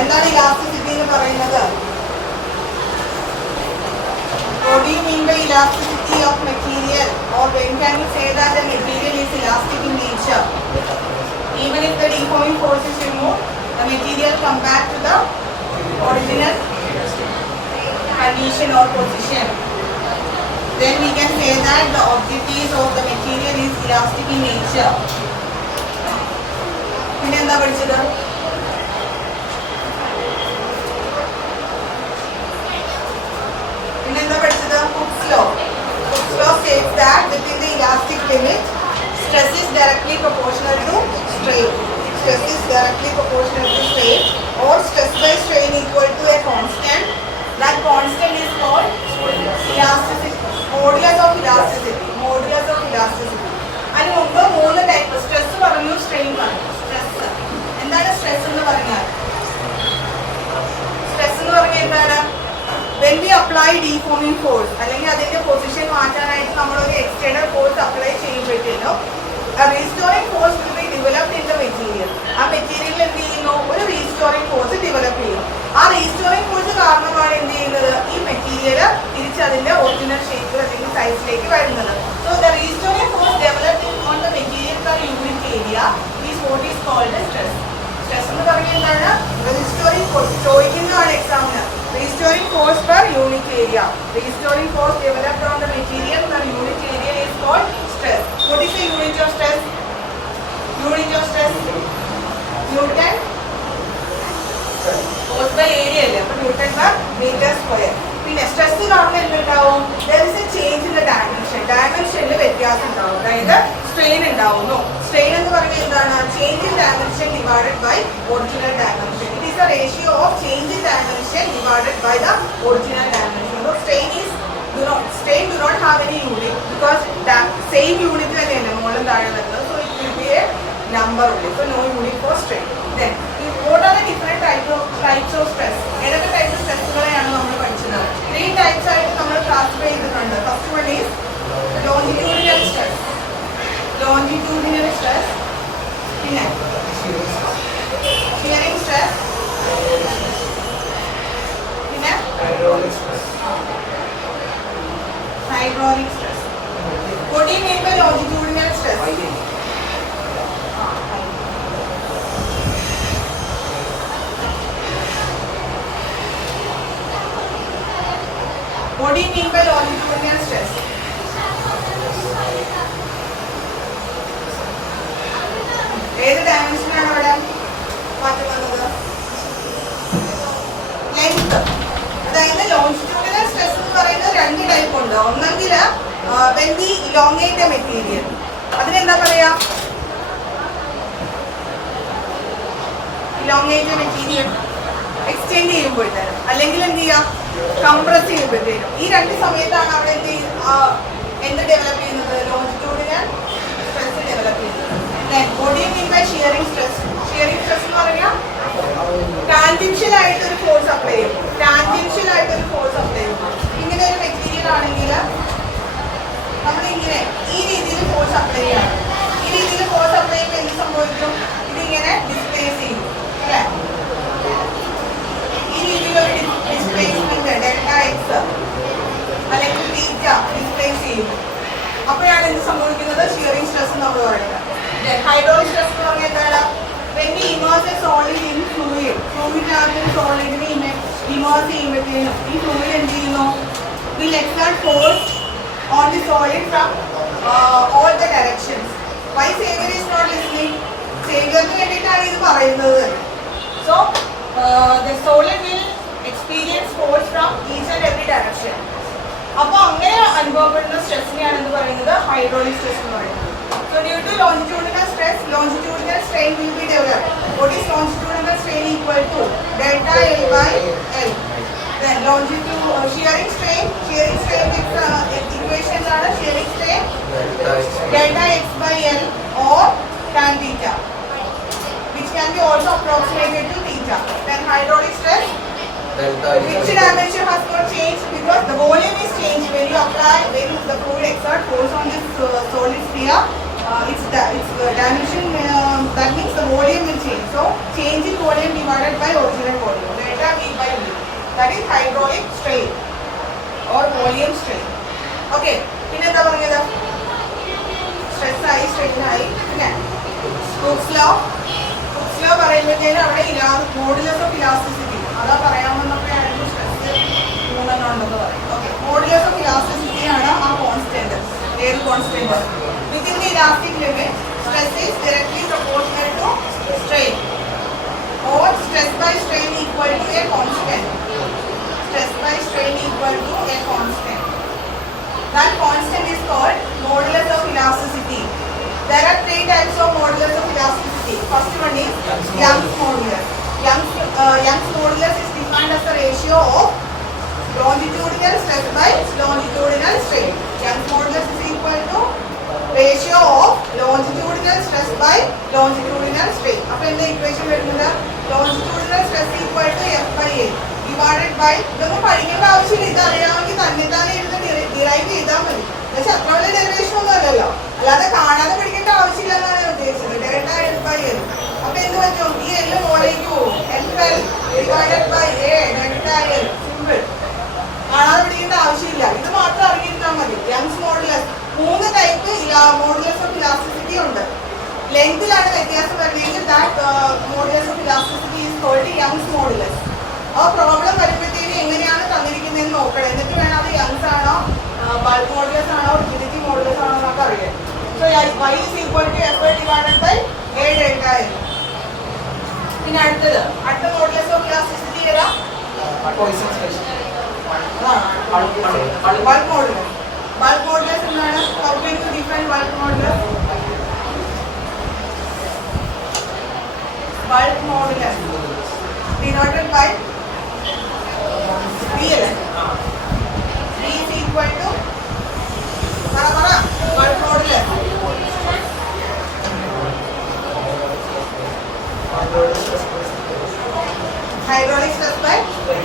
എന്താണ് ഇലാസ്റ്റിസിറ്റി എന്ന് പറയുന്നത്? What do you mean by elasticity of material, or when can you say that the material is elastic in nature? Even if the deforming force is removed, the material come back to the original condition or position. Then we can say that the objective of the material is elastic in nature. പിന്നെ എന്താ പഠിച്ചത്? Hooke's law. Hooke's law states that within the elastic limit, stress is directly proportional to strain. Stress is directly proportional to strain, or stress by strain equal to a constant. That constant is called elasticity. Modulus of elasticity. Modulus of elasticity. അതിന് മുമ്പ് മൂന്ന് type stress പറഞ്ഞു, strain പറഞ്ഞു. Stress എന്താണ്? Stress എന്ന് പറഞ്ഞാൽ എന്താണ്? When we apply deforming force, അല്ലെങ്കിൽ അതിന്റെ പൊസിഷൻ മാറ്റാനായിട്ട് നമ്മൾ ഒരു എക്സ്റ്റേണൽ ഫോഴ്സ് അപ്ലൈ ചെയ്യുമ്പോഴത്തേനോ restoring force will be developed in the material. ആ മെറ്റീരിയൽ എന്ത് ചെയ്യുന്നു? ഒരു റീസ്റ്റോറിംഗ് ഫോഴ്സ് ഡെവലപ്പ് ചെയ്യും. ആ റീസ്റ്റോറിംഗ് ഫോഴ്സ് കാരണമാണ് എന്ത് ചെയ്യുന്നത്? ഈ മെറ്റീരിയൽ തിരിച്ച് അതിന്റെ ഒറിജിനൽ ഷേപ്പിൽ അല്ലെങ്കിൽ സൈസിലേക്ക് വരുന്നത്. So the restoring force developed on the material per unit area is what is called stress. Stress എന്ന് പറഞ്ഞാൽ എന്താണ്? റീസ്റ്റോറിംഗ് ഫോഴ്സ് ചോദിക്കുന്നതാണ് എക്സാമിന്. Restoring force per unit area. Restoring force developed on the material per unit area is called stress. What is the unit of stress? Unit of stress? Newton. Force by area അല്ലേ? അപ്പോൾ Newton per meter square. പിന്നെ stress കാരണം എന്തുണ്ടാവും? There is a change in the dimension. ഡയമെൻഷനിൽ വ്യത്യാസം ഉണ്ടാവും. അതായത് strain ഉണ്ടാവുന്നു. Strain എന്ന് പറഞ്ഞാൽ എന്താണ്? Change in dimension divided by original dimension. It is the ratio of change in dimension divided by the original dimension. So strain do not have any unit because same unit തന്നെയാണ് മോളും താഴെ വരുന്നത്. So it will be a number only. So no unit for strain. Then what are the different types of stress? ഏതൊക്കെ type സ്ട്രെസ്സുകളെയാണ് നമ്മൾ പഠിച്ചത്? 3 types ആയിട്ട് നമ്മൾ classify ചെയ്തിട്ടുണ്ട്. First one is longitudinal stress. Longitudinal stress. പിന്നെ shearing stress. പിന്നെ hydraulic stress. What do you mean by longitudinal stress? What do you mean by longitudinal stress? ഏത് ഡയമെൻഷനാണ് അവിടെ മാറ്റം വന്നത്? ലെങ്ത്. അതായത് ലോഞ്ചിറ്റ്യൂഡിനൽ സ്ട്രെസ് എന്ന് പറയുന്നത് 2 ടൈപ്പ് ഉണ്ട്. ഒന്നെങ്കിൽ when we elongate a material, അതിനെന്താ പറയാ? elongate a material എക്സ്റ്റെൻഡ് ചെയ്യുമ്പോഴത്തേനും, അല്ലെങ്കിൽ എന്ത് ചെയ്യാം? കംപ്രസ് ചെയ്യുമ്പോഴത്തേനും. ഈ 2 സമയത്താണ് അവിടെ എന്ത് ഡെവലപ്പ് ചെയ്യുന്നത്? ലോഞ്ചിറ്റ്യൂഡിനൽ സ്ട്രെസ് ഡെവലപ്പ് ചെയ്യുന്നത്. Then what do you mean by shearing stress? Shearing stress എന്ന് പറഞ്ഞാൽ ടാൻജൻഷ്യൽ ആയിട്ട് ഒരു ഫോഴ്സ് അപ്ലൈ ചെയ്യും. ടാൻജൻഷ്യൽ ആയിട്ട് ഒരു ഫോഴ്സ് അപ്ലൈ ചെയ്യും. ഇങ്ങനെ ഒരു മെറ്റീരിയൽ ആണെങ്കിൽ നമ്മളിങ്ങനെ ഈ രീതിയിൽ ഫോഴ്സ് അപ്ലൈ ചെയ്യണം. ഈ രീതിയിൽ ഫോഴ്സ് അപ്ലൈ ചെയ്യുമ്പോൾ എന്ത് സംഭവിക്കും? ഇതിങ്ങനെ ഡിസ്പ്ലേസ് ചെയ്യും അല്ലേ? ഈ രീതിയിലൊരു ഡിസ്പ്ലേസ്മെന്റ് ഡെൽറ്റ എക്സ് അല്ലെങ്കിൽ തീറ്റ ഡിസ്പ്ലേസ് ചെയ്യും. അപ്പോഴാണ് എന്ത് സംഭവിക്കുന്നത്? ഷിയറിംഗ് സ്ട്രെസ് നമ്മൾ പറയുന്നത്. ഹൈഡ്രോളിക് സ്ട്രെസ് എന്ന് പറഞ്ഞാൽ എന്താണ്? When we immerse a solid in fluid, ഫ്ലൂയിഡിനകത്ത് സോളിഡിനെ ഇമേഴ്സ് ചെയ്യുമ്പോഴത്തേനും ഈ ഫ്ലൂയിഡ് എന്ത് ചെയ്യുന്നു? will exert force on the solid from all the directions. Why Xavier is not listening? Xavierന് വേണ്ടിയിട്ടാണ് ഇത് പറയുന്നത്. So the solid will experience force from each and every direction. അപ്പോൾ അങ്ങനെ അനുഭവപ്പെടുന്ന സ്ട്രെസ്സിനെയാണ് എന്ത് പറയുന്നത്? ഹൈഡ്രോളിക് സ്ട്രെസ് എന്ന് പറയുന്നത്. So due to longitudinal stress, longitudinal strain will be developed. What is longitudinal strain equal to? Delta L by L. Then shearing strain equations are shearing strain delta x by L or tan theta, which can be also approximated to theta. Then hydraulic stress, which dimension has not changed because the volume is changed when the fluid exerts force on this solid sphere. It's dimension, that means the volume will change. So change in volume divided by original volume. Delta V by V. That is hydraulic strain or volume strain. Okay. പിന്നെ എന്താ പറഞ്ഞത്? Stress ആയി, strain ആയി. പിന്നെ hooks law പറയുമ്പോഴത്തേനും അവിടെ modulus of elasticity അതാ പറയാമെന്നൊക്കെയായിരുന്നു. Stress മൂന്നെണ്ണം ഉണ്ടെന്ന് പറയും. ഓക്കെ, മോഡുലസ് ഓഫ് ഇലാസ്റ്റിസിറ്റി ആണ് ആ കോൺസ്റ്റന്റ്. ഏത് constant? Within the elastic limit stress is directly proportional to strain or stress by strain equal to a constant. Stress by strain equal to a constant. That constant is called modulus of elasticity. There are three types of modulus of elasticity. First one is Young's modulus. Young's modulus is defined as the ratio of longitudinal stress by longitudinal strain. Young's modulus is equal to ratio of longitudinal stress by longitudinal strain. അപ്പോൾ എന്താ equation വരുന്നത്? Longitudinal stress equal to F by A divided by, ഇതൊന്നും പഠിക്കേണ്ട ആവശ്യമില്ല, ഇത് അറിയാമെങ്കിൽ തന്നെ ഇരുന്ന് ഡിറൈവ് ചെയ്താൽ മതി. പക്ഷെ അത്ര വലിയ ഡെറിവേഷൻ ഒന്നും അല്ലല്ലോ, അല്ലാതെ കാണാതെ പഠിക്കേണ്ട ആവശ്യമില്ല എന്നാണ് ഞാൻ ഉദ്ദേശിച്ചത്. Delta L by L. അപ്പൊ എന്ത് പറ്റും? ഈ L മോളേക്ക് പോകും. FL divided by A delta L. Simple. കാണാതെ പഠിക്കേണ്ട ആവശ്യമില്ല, ഇത് മാത്രം അറിഞ്ഞിരുന്നാൽ മതി. Young's modulus, 3 type modulus of elasticity ഉണ്ട്. ലെങ്തിലാണ് വ്യത്യാസം വരുന്നതെങ്കിൽ that modulus of elasticity is called Young's modulus. ആ പ്രോബ്ലം വരുമ്പോഴത്തേക്കും എങ്ങനെയാണ് തന്നിരിക്കുന്നതെന്ന് നോക്കണം. എന്നിട്ട് വേണം അത് യങ്സ് ആണോ, ബൾക്ക് മോഡുലസ് ആണോ, റിജിഡിറ്റി മോഡുലസ് ആണോ എന്നൊക്കെ അറിയാം. So y is equal to F divided by A delta L. പിന്നെ അടുത്ത മോഡുലസ് ഓഫ് ഇലാസ്റ്റിസിറ്റി ഏതാ? Bulk modulus. Bulk modulus എന്താണ്? How can you define bulk modulus? Bulk modulus denoted by BL. B is equal to bulk modulus. Hydraulic stress by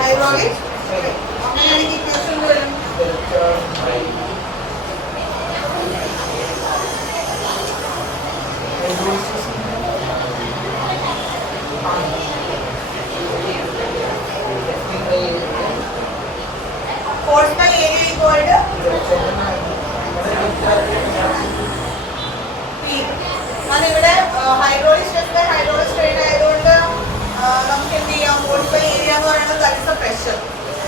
hydraulic strain. അങ്ങനെയാണ് equation വരും. Force by area equal to P. അതിവിടെ hydraulic stress by hydraulic strain ആയതുകൊണ്ട് നമുക്ക് എന്ത് ചെയ്യാം? Force by area എന്ന് പറയുന്നത് that is a pressure.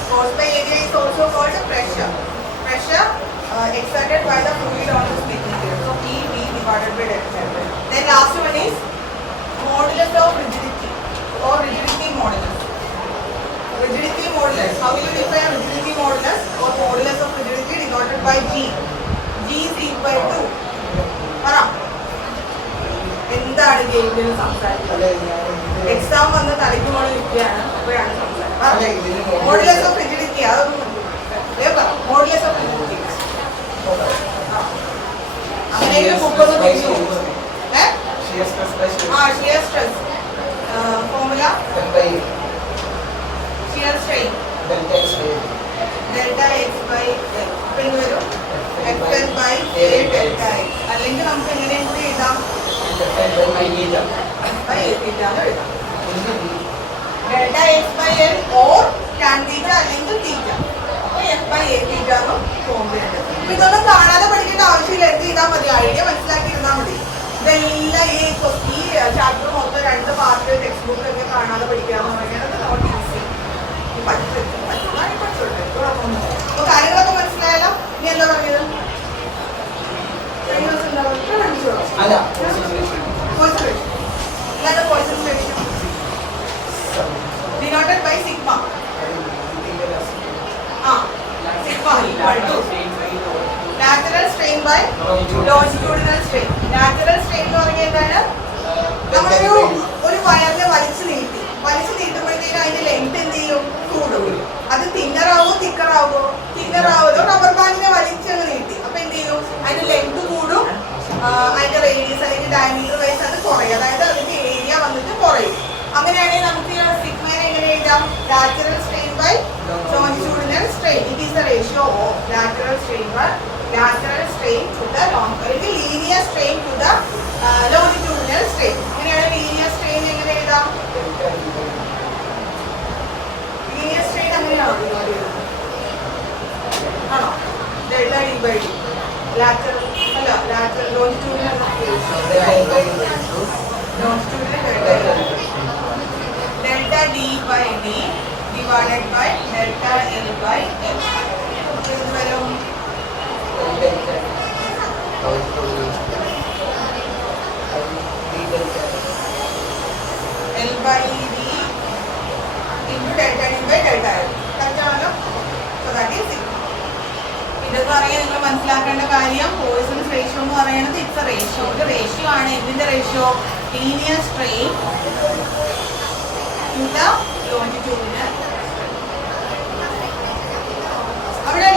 Force by area is also called pressure. Pressure exerted by the fluid on this material. So P divided by delta. Then last one is modulus of rigidity or rigidity modulus. Rigidity modulus. How will you define rigidity modulus or modulus of rigidity denoted by G? G is equal to എന്താണ് ഗെയിമിൽ സംസാരിക്കുന്നത്? Exam വന്ന് തലയ്ക്ക് മുകളിൽ നിൽക്കുകയാണ്, അപ്പോഴാണ് സംസാരിക്കുന്നത്. Modulus of rigidity, അതൊന്നും മോഡുലസ് ഓഫ് റിജിഡിറ്റി അങ്ങനെ ബുക്കൊന്നും shear stress formula shear strain delta x by l. അപ്പൊ എന്ത് വരും? FL by A delta X. അല്ലെങ്കിൽ നമുക്ക് എങ്ങനെയും കൂടി എഴുതാം? Delta X by L or tan theta അല്ലെങ്കിൽ theta. അപ്പോൾ F by A theta എന്നും ഫോർമുല ഉണ്ട്. അപ്പൊ ഇതൊന്നും കാണാതെ പഠിക്കേണ്ട ആവശ്യമില്ല, എന്ത് ചെയ്താൽ മതി? ഐഡിയ മനസ്സിലാക്കി ഇരുന്നാൽ മതി. ഇതെല്ലാം ഈ ചാപ്റ്റർ മൊത്തം 2 പാർട്ട് ടെക്സ്റ്റ് ബുക്കൊക്കെ കാണാതെ പഠിക്കാന്ന് പറയുന്നത് നോട്ട് ഈസി. അപ്പൊ കാര്യങ്ങളൊക്കെ മനസ്സിലായല്ലോ. ഇനി എന്താ പറഞ്ഞത്? denoted by sigma. Sigma equal to natural strain by longitudinal strain. Natural strain എന്ന് പറഞ്ഞാൽ എന്താണ്? നമ്മളൊരു വയറിനെ വലിച്ചു നീട്ടുമ്പോഴത്തേക്കും അതിന്റെ ലെങ്ത് എന്ത് ചെയ്യും? കൂടും. അത് തിന്നറാവോ തിക്കറാവോ? തിന്നറാവോ? റബ്ബർ ബാൻഡിനെ വലിച്ചങ്ങ് നീട്ടി, അപ്പൊ എന്ത് ചെയ്യും? അതിന്റെ ലെങ്ത് കൂടും, അതിന്റെ റേഡിയസ് അല്ലെങ്കിൽ ഡയമീറ്റർ വൈസ് അത് കുറയും, അതായത് അതിന്റെ ഏരിയ വന്നിട്ട് കുറയും. അങ്ങനെയാണെങ്കിൽ നമുക്ക് സിഗ്മനെ എങ്ങനെ എഴുതാം? lateral strain by longitudinal strain. It is the ratio of lateral strain to the linear strain to the by d. Lateral അല്ല lateral longitudinal delta d by d divided by delta L by L. അപ്പോൾ ഇത് വരും L by d into delta d by delta L. കറക്റ്റാണല്ലോ? So that is it. ഇതെന്ന് പറയാൻ നിങ്ങൾ മനസ്സിലാക്കേണ്ട കാര്യം poisons ratio എന്ന് പറയുന്നത് ഇറ്റ്സ് എ റേഷ്യോ. ഒരു റേഷ്യോ ആണ്. എന്തിന്റെ ratio? Linear strain to the longitudinal. അവിടെ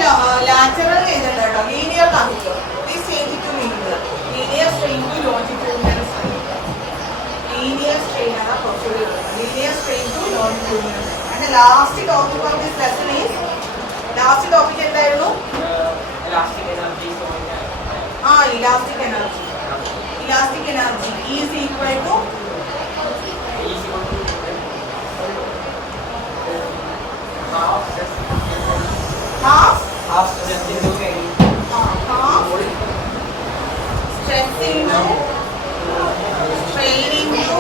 ലാറ്ററൽ ചെയ്തിട്ടുണ്ട് കേട്ടോ. ലീനിയർ കാണിക്കും. Please change to linear. Linear strain to longitudinal strain. Linear strain ആണ് കുറച്ചുകൂടി ഉള്ളത്. Linear strain to longitudinal. And last topic of this lesson is last topic എന്തായിരുന്നു? Elastic energy. Elastic energy is equal to half stress into strain into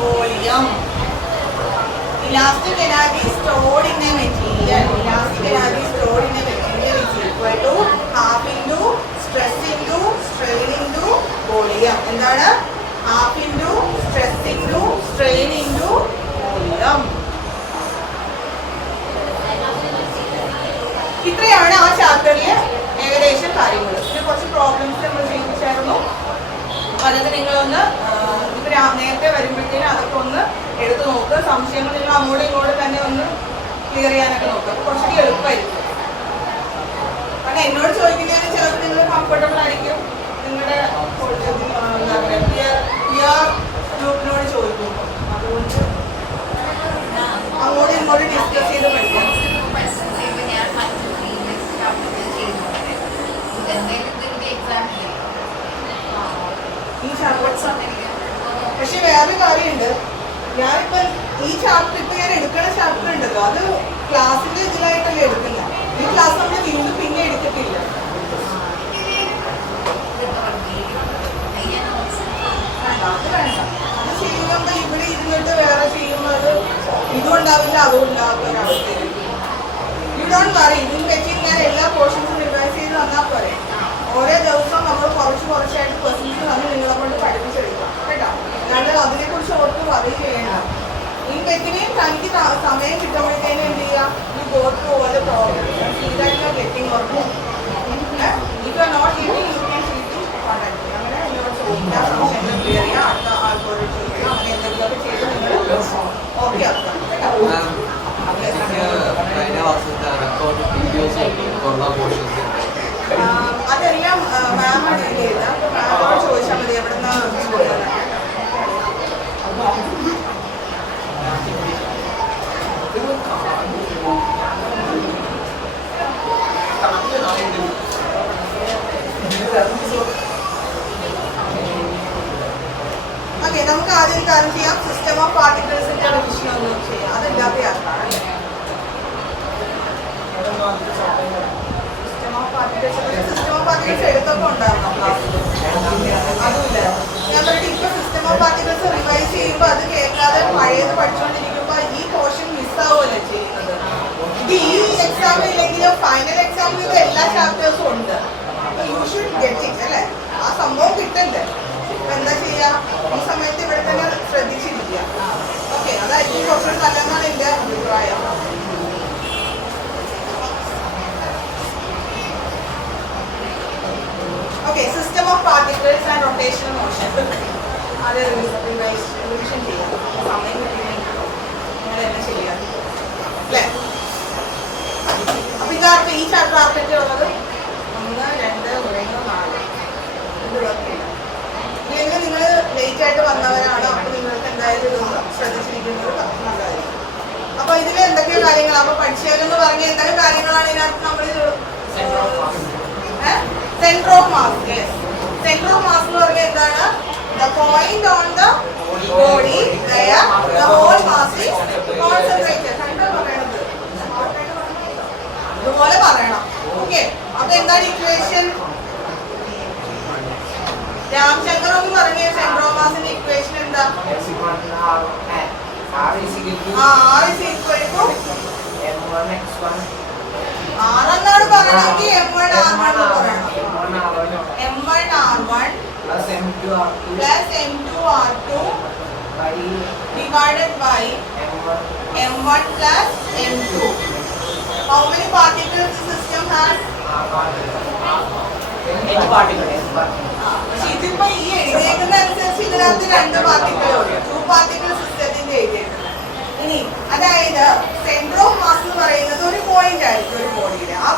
volume. Elastic energy stored in a material. Elastic energy stored in a material is equal to half into stress into strain into volume. എന്താണ്? half into stress into strain into volume. ഇത്രയാണ് ആ ചാപ്റ്ററിലെ ഏകദേശം കാര്യങ്ങൾ. പിന്നെ കുറച്ച് problems നമ്മൾ ചെയ്യിപ്പിച്ചായിരുന്നു. അതൊക്കെ നിങ്ങളൊന്ന് ഇപ്പൊ നേരത്തെ വരുമ്പോഴത്തേനും അതൊക്കെ ഒന്ന് എടുത്തു നോക്കുക. സംശയങ്ങൾ നിങ്ങൾ അങ്ങോട്ടും ഇങ്ങോട്ടും തന്നെ ഒന്ന് ക്ലിയർ ചെയ്യാനൊക്കെ നോക്കുക. അപ്പോൾ കുറച്ചുകൂടി എളുപ്പമായിരിക്കും. കാരണം എന്നോട് ചോദിക്കുന്നതിന് ചിലപ്പോൾ നിങ്ങൾ കംഫർട്ടബിൾ ആയിരിക്കും. നിങ്ങളുടെ എന്താ പറയുക പിയർ ഗ്രൂപ്പിനോട് ചോദിക്കും. അതുകൊണ്ട് അങ്ങോട്ടും ഇങ്ങോട്ടും ഡിസ്കസ് ചെയ്ത് പഠിക്കാം. പക്ഷെ വേറൊരു കാര്യമുണ്ട്. ഞാനിപ്പോ ഈ ചാപ്റ്റർ ഇപ്പൊ ഞാൻ എടുക്കുന്ന ചാപ്റ്റർ ഉണ്ടല്ലോ, അത് ക്ലാസ്സിന്റെ ഇതിലായിട്ടല്ലേ എടുക്കുന്നത്. ഈ ക്ലാസ് നമ്മൾ വീണ്ടും പിന്നെ എടുത്തിട്ടില്ല. അത് വേണ്ട. അത് ചെയ്യുമ്പോൾ ഇവിടെ ഇരുന്നിട്ട് വേറെ ചെയ്യുമ്പോൾ അത് ഇതും ഉണ്ടാവില്ല അതും ഉണ്ടാവുന്ന ഒരവസ്ഥയിൽ. You don't worry. ഇതിന് പറ്റി ഞാൻ എല്ലാ പോർഷൻസും റിവൈസ് ചെയ്ത് തന്നാൽ പോരെ. ഓരോ ദിവസവും നമ്മൾ കുറച്ചായിട്ട് ക്വസ്റ്റ്യൻസ് നമ്മൾ നിങ്ങളെ കൊണ്ട് പഠിപ്പിച്ചെടുക്കാം കേട്ടോ. അല്ലാണ്ട് അതിനെക്കുറിച്ച് ഓർത്ത് വറി ചെയ്യണ്ട. ഈ പറ്റിനെയും തനിക്ക് സമയം കിട്ടുമ്പോഴത്തേനും എന്ത് ചെയ്യുക? ഈ go through all the problems. See that you are getting or if you are not getting you can see to contact. അങ്ങനെ നിങ്ങളോട് ചോദിക്കുക, സംശയങ്ങൾ ക്ലിയർ ചെയ്യുക, അടുത്ത ആൾക്കാരോട് ചോദിക്കുക. അങ്ങനെ എന്തെങ്കിലുമൊക്കെ ചെയ്ത് നിങ്ങൾ ഓക്കെ ആക്കുക കേട്ടോ. അതെല്ലാം മാമാണ് ഡീൽ ചെയ്തത്. അപ്പോൾ മാമോട് ചോദിച്ചാൽ മതി എവിടെ നിന്ന്. ഓക്കെ, നമുക്ക് ആദ്യം കാര്യം ചെയ്യാം. സിസ്റ്റം ഓഫ് പാർട്ടിക്കിൾസിന്റെ റിവിഷൻ ഒന്ന് ചെയ്യാം. അതില്ലാത്ത ആൾക്കാണ് അല്ലേ? സിസ്റ്റം ഓഫ് പാർട്ടിക്കിൾസ് എടുത്തപ്പോൾ ഉണ്ടായിരുന്നു ക്ലാസ്സിൽ. അതുമില്ല. ഞാൻ പറഞ്ഞിട്ട് ഇപ്പൊ സിസ്റ്റം ഓഫ് പാർട്ടിക്കിൾസ് റിവൈസ് ചെയ്യുമ്പോൾ അത് കേൾക്കാതെ പഴയത് പഠിച്ചുകൊണ്ടിരിക്കുമ്പോൾ ഈ പോർഷൻ മിസ്സാവുമല്ലേ ചെയ്യുന്നത്. ഇത് ഈ എക്സാമിൽ ഇല്ലെങ്കിലും ഫൈനൽ എക്സാമിൽ ഇത് എല്ലാ ചാപ്റ്റേഴ്സും ഉണ്ട്. അപ്പൊ യു ഷുഡ് ഗെറ്റ് ഇറ്റ് അല്ലേ? ആ സംഭവം കിട്ടണ്ടേ? അപ്പൊ എന്താ ചെയ്യാ? ഈ സമയത്ത് ഇവിടെ തന്നെ ശ്രദ്ധിച്ചിരിക്കുക. ഓക്കെ, അതായിരിക്കും കുറച്ചുകൂടി നല്ലതെന്നാണ് എൻ്റെ അഭിപ്രായം. Okay, system of particles and rotational motion. അത് റിവിഷൻ ചെയ്യാം. സമയം കിട്ടിയില്ലെങ്കിലും നിങ്ങൾ തന്നെ ചെയ്യാം അല്ലേ? അപ്പൊ ഇതാർക്ക് ഈ ചാപ്റ്റർ ആർക്കൊക്കെ ഉള്ളത്? 1, 2, 3, 4 ഇത് വർക്കില്ല. ഇല്ലെങ്കിൽ നിങ്ങൾ ലേറ്റ് ആയിട്ട് വന്നവരാണ്. അപ്പൊ നിങ്ങൾക്ക് എന്തായാലും ഇത് ശ്രദ്ധിച്ചിരിക്കുന്നത് നല്ലതായിരിക്കും. അപ്പൊ ഇതിൽ എന്തൊക്കെയോ കാര്യങ്ങളാണ് അപ്പൊ പഠിച്ചവരെന്ന് പറഞ്ഞ എന്തൊക്കെ കാര്യങ്ങളാണ് ഇതിനകത്ത് നമ്മൾ centre of mass. Centre of mass എന്ന് പറഞ്ഞാൽ എന്താണ്? The point on the body where the whole mass is concentrated. കണ്ടോ പറയണത്? അതുപോലെ പറയണം. ഓക്കെ, അപ്പൊ എന്താണ് ഇക്വേഷൻ? രാംശങ്കർ ഒന്ന് പറഞ്ഞ സെൻട്രൽ ഓഫ് മാസിന്റെ ഇക്വേഷൻ എന്താ? R is equal to R എന്നാണ് പറയണമെങ്കിൽ M1 R1 എന്ന് പറയണം. M1 R1 plus M2 R2 divided by M1 plus M2. How many particles the system has? N particles. പക്ഷെ ഇതിപ്പോ ഈ എഴുതിയേക്കുന്ന അനുസരിച്ച് ഇതിനകത്ത് 2 പാർട്ടിക്കിളേ ഉള്ളൂ. 2 പാർട്ടിക്കിൾ സിസ്റ്റത്തിന്റെ എഴുതിയേക്കുന്നത്. ഇനി അതായത് സെന്റർ ഓഫ് മാസ് എന്ന് പറയുന്നത് ഒരു പോയിന്റ് ആയിരിക്കും ഒരു ബോഡിയുടെ. ആ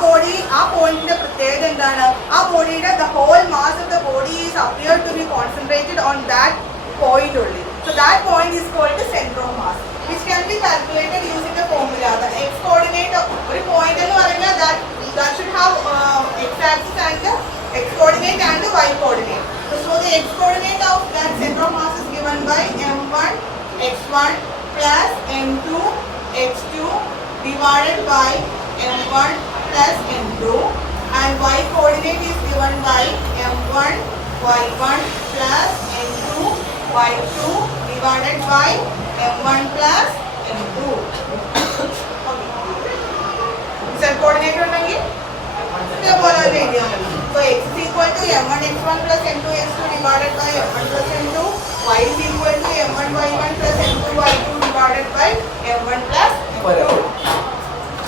പോയിന്റിന്റെ പ്രത്യേകത എന്താണ്? ആ ബോഡിയുടെ the whole mass of the body is appeared to be concentrated on that point only. So that point is called the center of mass, which can be calculated using the formula. The x coordinate of ഒരു point എന്ന് പറഞ്ഞാൽ that should have x axis and the x coordinate and the y coordinate. So the x coordinate of that center of mass is given by m1 x1 plus m2 x2 divided by m1 plus m2, and y coordinate is given by m1 y1 plus m2 y2 divided by m1 plus m2. z coordinate ഉണ്ടെങ്കിൽ ഇതേപോലെ തന്നെ എഴുതിയാൽ മതി. So x is equal to m1 x1 plus m2 x2 divided by m1 plus m2. Y is equal to m1 y1 plus m2 y2 divided by m1 plus m2.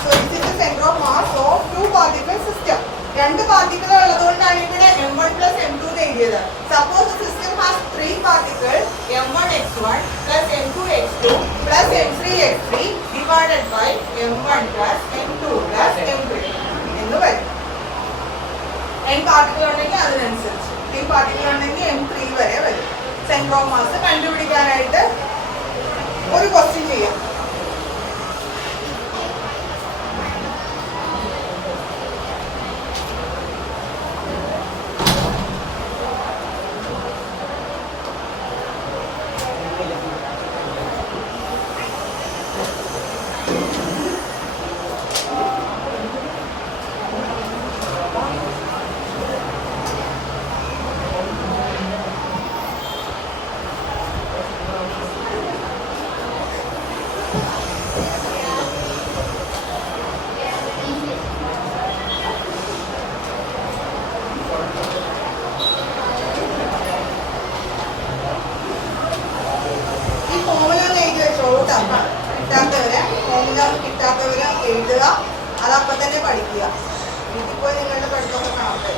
So this is the center of mass of two particle system. 2 particle ഉള്ളതുകൊണ്ടാണ് ഇവിടെ m1 plus m2 എഴുതിയത്. Suppose the system has 3 particles m1 x1 plus m2 x2 plus m3 x3 divided by m1 plus m2 plus m3 എന്ന് വരും. n particle ഉണ്ടെങ്കിൽ അതിനനുസരിച്ച് 3 particle ഉണ്ടെങ്കിൽ m3 വരെ വരും. സെന്റർ ഓഫ് മാസ് കണ്ടുപിടിക്കാനായിട്ട് ഒരു ക്വസ്റ്റ്യൻ ചെയ്യാം. കിട്ടാത്തവര് എഴുതുക, അതപ്പം തന്നെ പഠിക്കുക. ഇതിപ്പോ നിങ്ങളുടെ പഠിത്തമൊക്കെ കാണട്ടെ.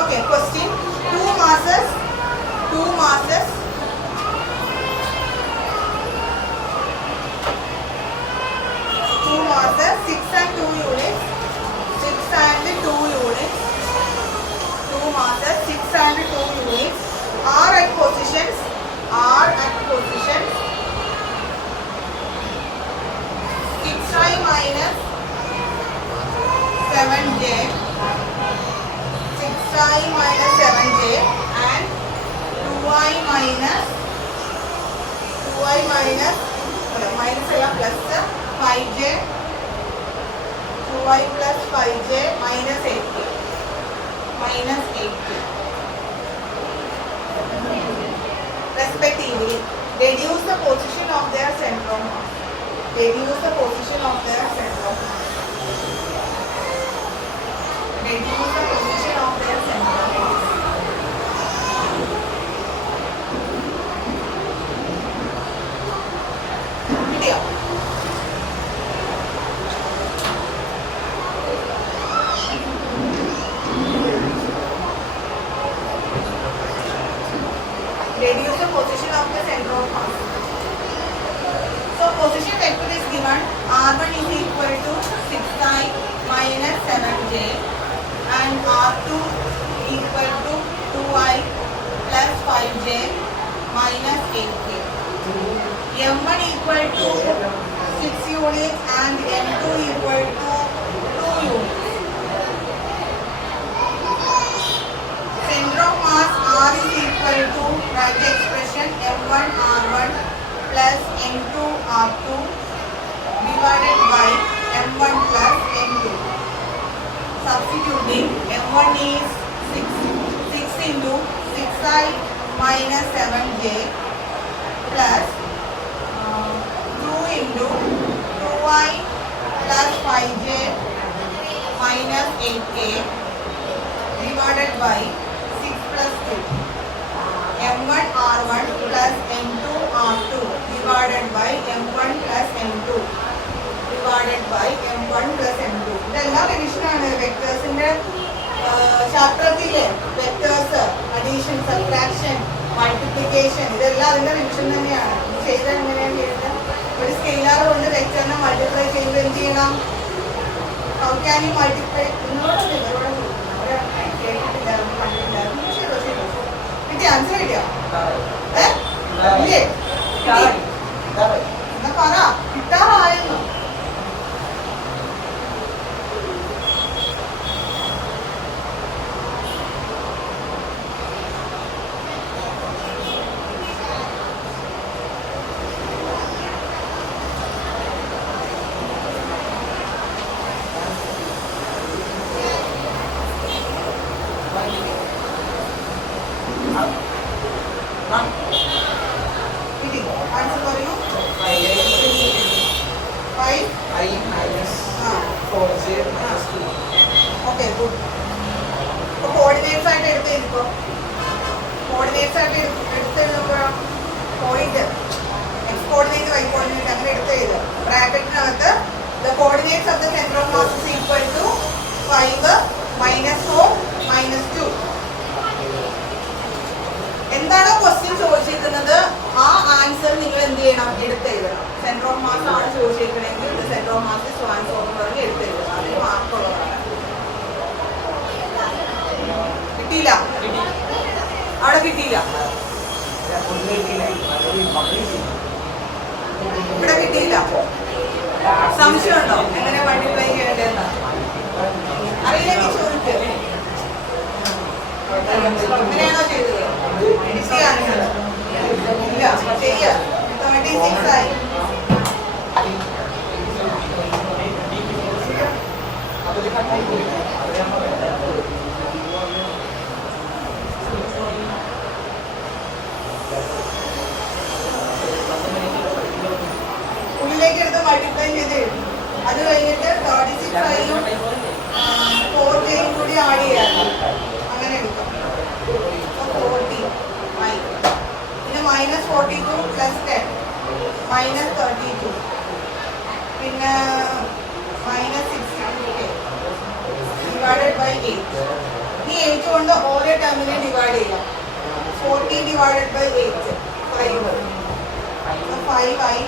Okay, question. Two masses, 6 and 2 units, 6 and 2 units, 2 masses, 6 and 2 units are at positions 6i minus 7j, 6i minus 7j and 2i minus plus 5j, 2i plus 5j minus 8j. Respectively, reduce the position of their center of mass. Reduce the position of their center of mass. Reduce the position of their center of mass. Video. R1 is equal to 6i minus 7j and R2 equal to 2i plus 5j minus 8k. M1 equal to 6 units and M2 equal to 2 units. Center of mass R is equal to, write the expression M1 R1 plus M2 R2 divided by M1 plus M2. Substituting, M1 is 6 into 6i minus 7j plus 2 into 2i plus 5j minus 8k divided by 6 plus 2. M1 R1 plus M2 R2 divided by M1 plus M2 divided by M1 plus M2. ഇതെല്ലാം revision ആണ്. വെക്ടേഴ്സിന്റെ ശാസ്ത്രത്തിലെ vectors, addition, subtraction, multiplication, ഇതെല്ലാം അതിന്റെ revision തന്നെയാണ്. ചെയ്താൽ എങ്ങനെയാണ് ചെയ്യുന്നത്? ഒരു scalar കൊണ്ട് വെക്ടറിനെ മൾട്ടിപ്ലൈ ചെയ്യുമ്പോൾ എന്ത് ചെയ്യണം? How can you multiply? Answer കിട്ടിയോ? എന്നാ പറ, കിട്ടാറായിരുന്നു. കോർഡിനേറ്റ്സ് ആയിട്ട് എടുത്തെഴുതിക്കോ. കോർഡിനേറ്റ്സ് ആയിട്ട് എടുത്തെഴുതുമ്പോഴോ point x coordinate, y coordinate അങ്ങനെ എടുത്തെഴുതുക. ബ്രാക്കറ്റിനകത്ത് the coordinates of the centre of mass is equal to 5 minus 4 minus 2. എന്താണോ ക്വസ്റ്റ്യൻ ചോദിച്ചിരിക്കുന്നത് ആ ആൻസർ നിങ്ങൾ എന്ത് ചെയ്യണം? എടുത്തെഴുതണം. സെന്റർ ഓഫ് മാസ് ആണ് ചോദിച്ചിരിക്കണമെങ്കിൽ സെന്റർ ഓഫ് മാസ് സ്വാൻസ് ഓഫ് പറഞ്ഞ് എടുത്തെഴുതണം. അതിന് മാർക്കുള്ളതാണ്. കിട്ടിയില്ല? അവിടെ കിട്ടിയില്ല? ഇവിടെ കിട്ടിയില്ല? സംശയമുണ്ടോ എങ്ങനെ മൾട്ടിപ്ലൈ ചെയ്യേണ്ടതെന്ന്? അറിയില്ലെങ്കിൽ ചോദിക്കുക. അങ്ങനെയാണോ ചെയ്തത്? ഇല്ല, ചെയ്യാം. 36 ആയി. ഉള്ളിലേക്ക് എടുത്ത് മൾട്ടിപ്ലൈ ചെയ്ത് എഴുതി. അത് കഴിഞ്ഞിട്ട് 36 ആയും 4j കൂടി ആഡ് ചെയ്യാം. അങ്ങനെ എടുക്കാം. 40 ആയി. പിന്നെ -42 + 10 -32 പിന്നെ -62 ഡിവൈഡഡ് ബൈ 8. ഈ 8 കൊണ്ട് ഓരോ ടേമിനെ ഡിവൈഡ് ചെയ്യാം. 40 ഡിവൈഡഡ് ബൈ 8 5 ആയി.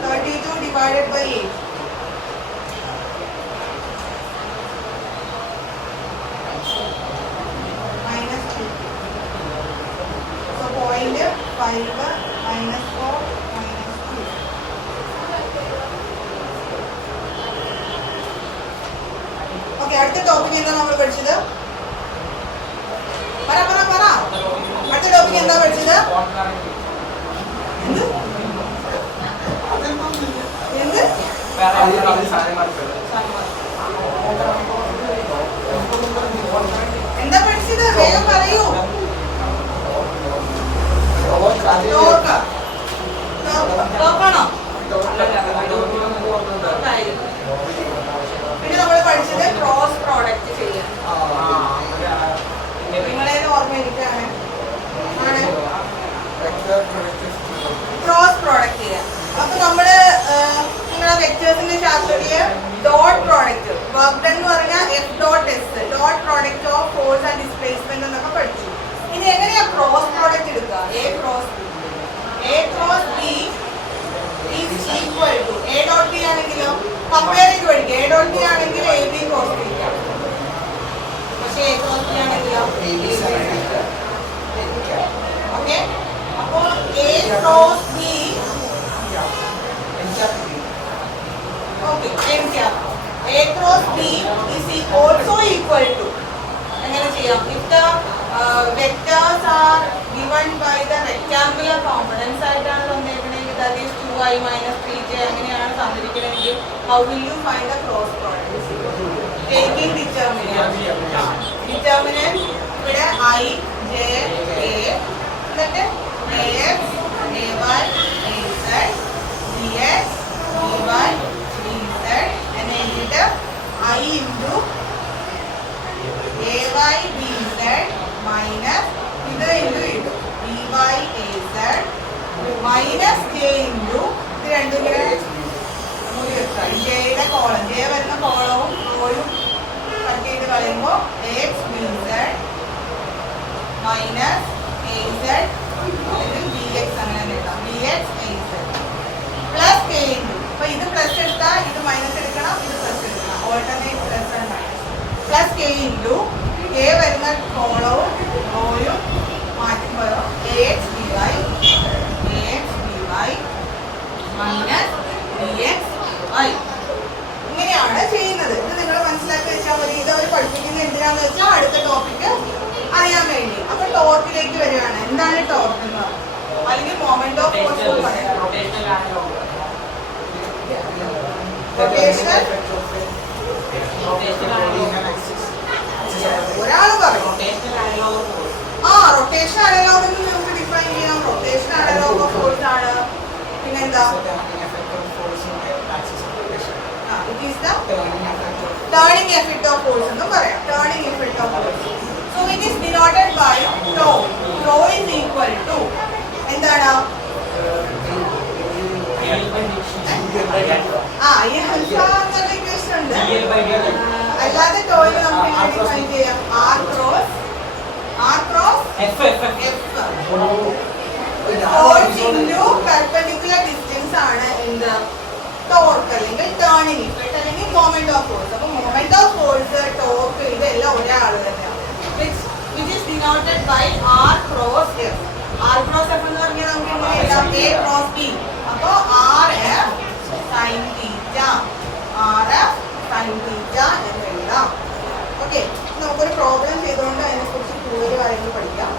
32 divided by 8. -2. So point 5 -4 -2. Okay, അടുത്ത ടോപ്പിക് എന്താ നമ്മൾ പഠിച്ചത്? പറ. അടുത്ത ടോപ്പിക് എന്താ പഠിച്ചത്? എന്താ പഠിച്ചത്? വേഗം പറയൂ. ടോപ്പാണോ? പിന്നെ നമ്മൾ പഠിച്ചത് ക്രോസ് പ്രോഡക്റ്റ് ചെയ്യാം. നിങ്ങളേത് ഓർമ്മയിരിക്കാണ്? ക്രോസ് പ്രോഡക്റ്റ് ചെയ്യാം. അപ്പൊ നമ്മള് നിങ്ങളെ വെക്ടേഴ്സിന്റെ ശാസ്ത്രത്തില് ഡോട്ട് പ്രോഡക്റ്റ് വർക്ക് ഡൺ എന്ന് പറഞ്ഞാൽ F.S dot product of force and displacement എന്നൊക്കെ പഠിച്ചു. ഇനി എങ്ങനെയാ ക്രോസ് പ്രോഡക്റ്റ് എടുക്കുക? A ക്രോസ് കമ്പയർ ചെയ്ത് പഠിക്കുക. എ ഡോട്ട് ബി ആണെങ്കിൽ എ ബി ക്രോസ് തീറ്റ, പക്ഷെ എ ക്രോസ് ബി ആണെങ്കിലോ ഓക്കെ. അപ്പോൾ A cross B okay A cross B is also equal to എങ്ങനെ ചെയ്യാം? If the vectors are given by the rectangular components ആയിട്ടാണ് തന്നിരിക്കണമെങ്കിൽ that is 2i minus 3j അങ്ങനെയാണ് തന്നിരിക്കണമെങ്കിൽ how will you find the cross product? Taking determinant ഇവിടെ I j k എന്നിട്ട് ax ay az dx dy dz and എന്നിട്ട് I into ay bz minus ഇത് into ഇത് dy az minus j into ഇത് രണ്ടും കൂടെ ജയുടെ column J വരുന്ന കോളവും റോയും cut ചെയ്ത് കളയുമ്പോൾ ax bz മൈനസ് az അല്ലെങ്കിൽ dx അങ്ങനെ എഴുതാം dx az plus k into അപ്പൊ ഇത് പ്ലസ് എടുത്താൽ ഇത് മൈനസ് എടുക്കണം, ഇത് പ്ലസ് എടുക്കണം, alternate plus and minus plus k into k വരുന്ന കോളവും റോയും മാറ്റുമ്പോൾ ax by minus dx y ഇങ്ങനെയാണ് ചെയ്യുന്നത്. ഇത് നിങ്ങൾ മനസ്സിലാക്കി വെച്ചാൽ മതി. ഇത് അവർ പഠിപ്പിക്കുന്നത് എന്തിനാന്ന് വെച്ചാൽ അടുത്ത ടോപ്പിക്ക് അറിയാൻ വേണ്ടി. അപ്പൊ ടോർക്കിലേക്ക് വരികയാണ്. എന്താണ് ടോർക്ക് എന്ന് പറയുന്നത്? അല്ലെങ്കിൽ മൊമെന്റ് ഓഫ് ഫോഴ്സ് എന്ന് പറയുന്നത് ഒരാൾ പറയും റൊട്ടേഷൻ അനലോഗ് എന്ന് നമുക്ക് ഡിഫൈൻ ചെയ്യാം. റൊട്ടേഷൻ അനലോഗ് ഓഫ് ഫോഴ്സ് ആണ്. പിന്നെന്താ it is the turning effect of force എന്നും പറയാം. turning effect of force. So it is denoted by tau. Tau is equal to എന്താണ്? എന്നുള്ള ഇക്വേഷൻ ഉണ്ട്. അല്ലാതെ ടോയിൽ നമുക്ക് എങ്ങനെ ഡിഫൈൻ ചെയ്യാം? r cross f force into perpendicular distance ആണ് എന്ത്? ടോർക്ക് അല്ലെങ്കിൽ ടേണിംഗ് ഇഫക്റ്റ് അല്ലെങ്കിൽ മൊമെന്റ് ഓഫ് ഫോഴ്സ്. അപ്പൊ മൊമെന്റ് ഓഫ് ഫോഴ്സ്, ടോർക്ക് ഇതെല്ലാം ഒരേ ആള് തന്നെയാണ്. which is denoted by r cross f. r cross f എന്ന് പറഞ്ഞാൽ നമുക്ക് എങ്ങനെ എഴുതാം? a cross b. അപ്പൊ rf sin theta എന്ന് എഴുതാം. ഓക്കെ, നമുക്കൊരു പ്രോബ്ലം ചെയ്തുകൊണ്ട് അതിനെക്കുറിച്ച് കൂടുതൽ കാര്യങ്ങൾ പഠിക്കാം.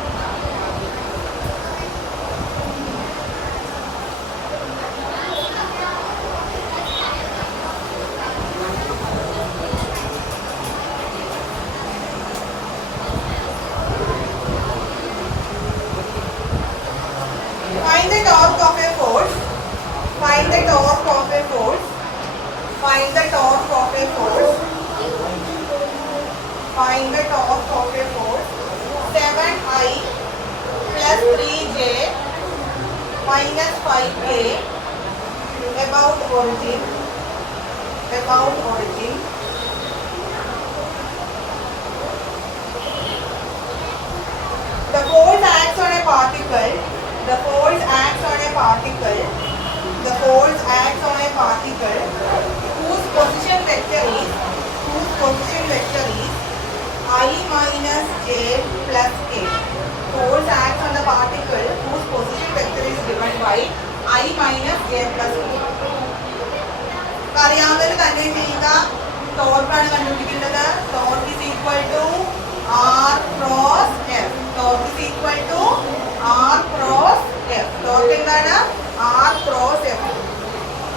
Find the torque of a force. Find the torque of a force. Find the torque of a force. Find the torque of a force. 7i plus 3j minus 5k about origin. About origin. The force acts on a particle. The force acts on a particle. The force acts on a particle whose position vector is I minus j plus k. Force acts on the particle whose position vector is given by I minus j plus k. അറിയാവുന്നത് തന്നെ ചെയ്യുക. ടോർക്കാണ് കണ്ടുപിടിക്കേണ്ടത്. Torque is equal to r cross f. Torque is equal to r cross f. Torque എന്താണ്? r cross f.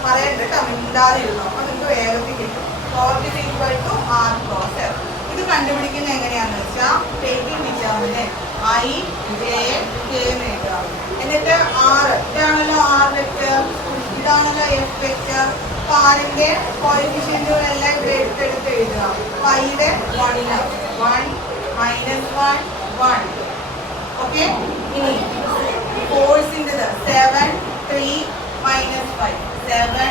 പറയണ്ട കേട്ടോ, മിണ്ടാതിരുന്നു. അപ്പൊ നിങ്ങൾക്ക് വേഗത്തിൽ കിട്ടും. Torque is equal to r cross f. ഇത് കണ്ടുപിടിക്കുന്നത് എങ്ങനെയാണെന്ന് വെച്ചാൽ taking determinant I j k എന്ന് എഴുതുക. എന്നിട്ട് r ഇതാണല്ലോ r വെക്ടർ, ഇതാണല്ലോ f വെക്ടർ. കാറിന്റെ കോഎഫിഷ്യന്റുകളെല്ലാം ഇവിടെ എടുത്തെടുത്ത് എഴുതുക. പൈയുടെ 1 minus 1 1. ഓക്കെ, ഇനി ഫോഴ്സിൻ്റെത് 7 3 minus 5 7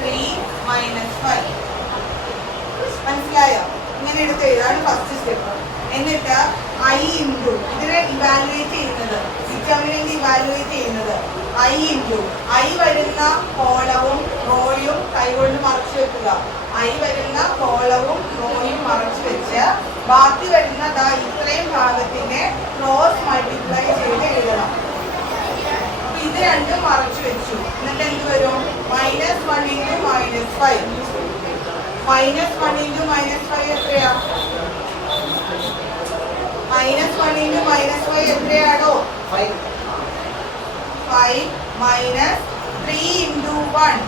3 minus 5. മനസ്സിലായോ? ഇങ്ങനെ എടുത്ത് എഴുതാണ് ഫസ്റ്റ് സ്റ്റെപ്പ്. എന്നിട്ട് I ഇൻറ്റു ഇതിനെ ഇവാലുവേറ്റ് ചെയ്യുന്നത്, ഡിറ്റർമിനന്റ് ഇവാലുവേറ്റ് ചെയ്യുന്നത് I ഇൻറ്റു I വരുന്ന കോളവും റോയും കൈകൊണ്ട് മറച്ചു വെക്കുക. വെക്കുക. ഐ വരുന്ന കോളവും റോയും മറച്ചു വെച്ച് ബാക്കി വരുന്ന ഇത്രയും ഭാഗത്തിനെ ക്രോസ് മൾട്ടിപ്ലൈ ചെയ്ത് എഴുതണം. അപ്പൊ ഇത് രണ്ടും മറച്ചു വെച്ചു. എന്നിട്ട് എന്ത് വരും? -1 × -5. -1 × -5 എത്രയാ? -1 × -5 എത്രയാണോ? 5 - 3 × 1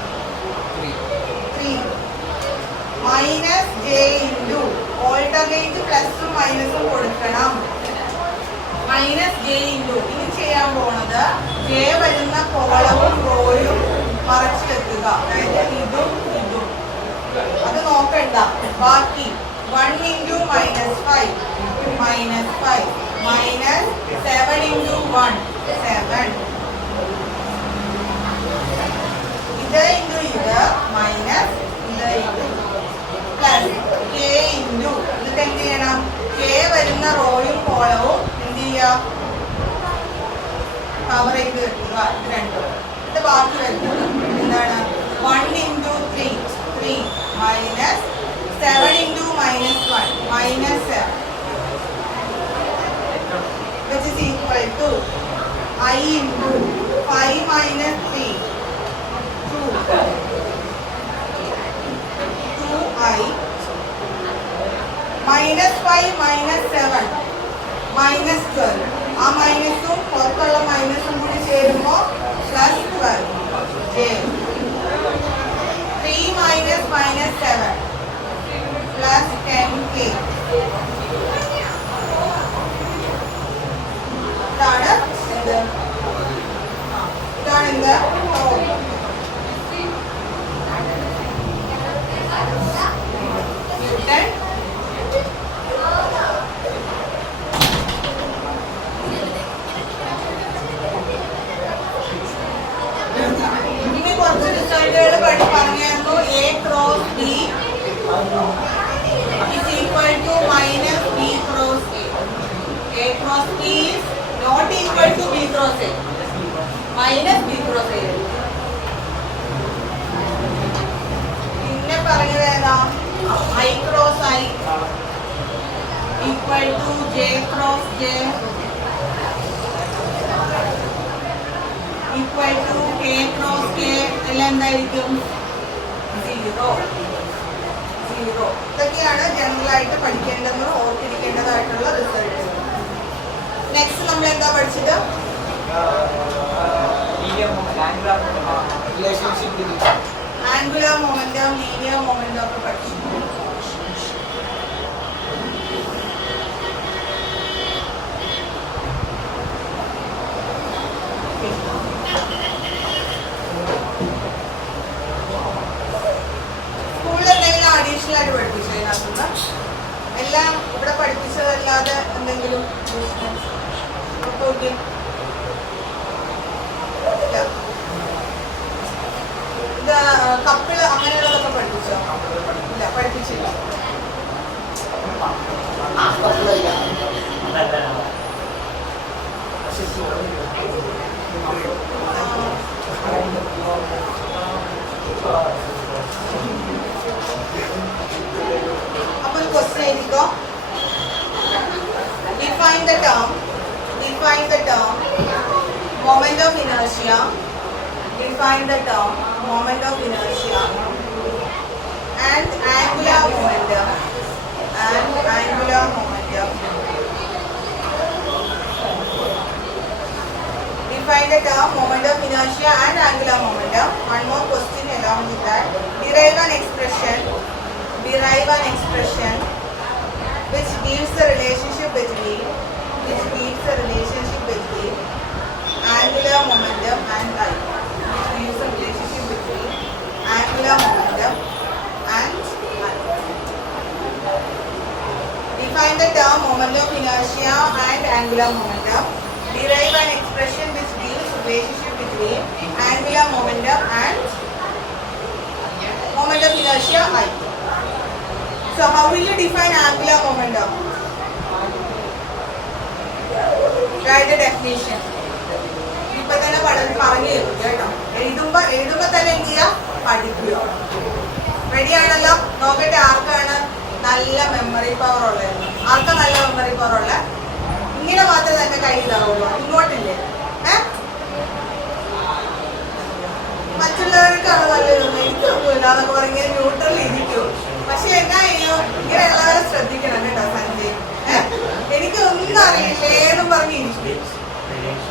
3 -j × ഓൾട്ടർനേറ്റ് പ്ലസും മൈനസും കൊടുക്കണം. -j × ഇനി ചെയ്യാൻ പോണത് j വരുന്ന കോളവും റോയും മറച്ചു വെക്കുക. അതായത് ഇതും ഇതും അത് നോക്കണ്ട. ബാക്കി 1 × -5 -5 -7 × 1 7 ഇത് ഇൻറ്റു ഇത് മൈനസ് ഇത് ഇൻറ്റു പ്ലസ് k ഇൻറ്റു എന്നിട്ട് എന്ത് ചെയ്യണം? k വരുന്ന റോയും കോളവും എന്ത് ചെയ്യുക? കവർ ചെയ്ത് വെക്കുക. ഇത് രണ്ടും. ഇത് ബാക്കി വരുന്നത് എന്താണ്? 1 × 3 3 minus 7 × -1 -7 which is equal to I × 5 - 3 2i -5 -7 -12. ആ മൈനസും പുറത്തുള്ള മൈനസും കൂടി ചേരുമ്പോൾ +12 j 3 - -7 +10k. ഇതാണ് എന്ത്? ഇതാണ് എന്ത്? ന്യൂട്ടൺ ഇനി കുറച്ച് റിസൾട്ടുകൾ പറഞ്ഞായിരുന്നു. A × B is equal to -B × A. A × B is not equal to B × A. -B × A. പിന്നെ പറഞ്ഞത് ഏതാ? I × I equal to J × J equal to K × K. എല്ലാം എന്തായിരിക്കും? 0. ഇതൊക്കെയാണ് ജനറൽ ആയിട്ട് പഠിക്കേണ്ടതെന്ന് ഓർത്തിരിക്കേണ്ടതായിട്ടുള്ള റിസൾട്ട്. നെക്സ്റ്റ് നമ്മൾ എന്താ പഠിച്ചത്? ആംഗുലർ മൊമെന്റം, ലീനിയർ മൊമെന്റം ഒക്കെ പഠിച്ചു. സ്കൂളിൽ എന്തെങ്കിലും അഡീഷണൽ ആയിട്ട് പഠിപ്പിച്ചു? അതിനകത്തുനിന്ന് എല്ലാം ഇവിടെ പഠിപ്പിച്ചതല്ലാതെ എന്തെങ്കിലും ഇത് കപ്പിള് അങ്ങനെയുള്ളതൊക്കെ പഠിപ്പിച്ചോ? ഇല്ല, പഠിപ്പിച്ചില്ല. അപ്പൊ ഒരു ക്വസ്റ്റ്യൻ എഴുതിക്കോ. Define the term moment of inertia. Define the term moment of inertia and angular momentum. Define the term moment of inertia and angular momentum. One more question along with that. Derive an expression which gives the relationship between angular momentum and I. Angular momentum and I. Define the term moment of inertia and angular momentum. Derive an expression which gives relationship between angular momentum and moment of inertia I. So how will you define angular momentum? Write the definition. ഇപ്പൊ തന്നെ പറഞ്ഞു തരും കേട്ടോ. എഴുതുമ്പോ തന്നെ എന്ത് ചെയ്യുക? പഠിക്കുക. റെഡിയാണോ? നോക്കട്ടെ ആർക്കാണ് നല്ല മെമ്മറി പവർ ഉള്ളത്. ആർക്കാ നല്ല മെമ്മറി പവർ ഉള്ള? ഇങ്ങനെ മാത്രമേ തന്നെ കൈ ഇതാവുള്ളൂ, ഇങ്ങോട്ടില്ലേ? മറ്റുള്ളവർക്കാണ് നല്ലതൊന്നും എനിക്കൊന്നുമില്ല എന്നൊക്കെ പറഞ്ഞ് ന്യൂട്രൽ ഇരിക്കും. പക്ഷെ എന്നാ ചെയ്യും, ഇങ്ങനെയുള്ളവരെ ശ്രദ്ധിക്കണം കേട്ടോ സഞ്ജയ്. എനിക്കൊന്നും അറിയില്ലേന്നും പറഞ്ഞ് ഇരിക്കും.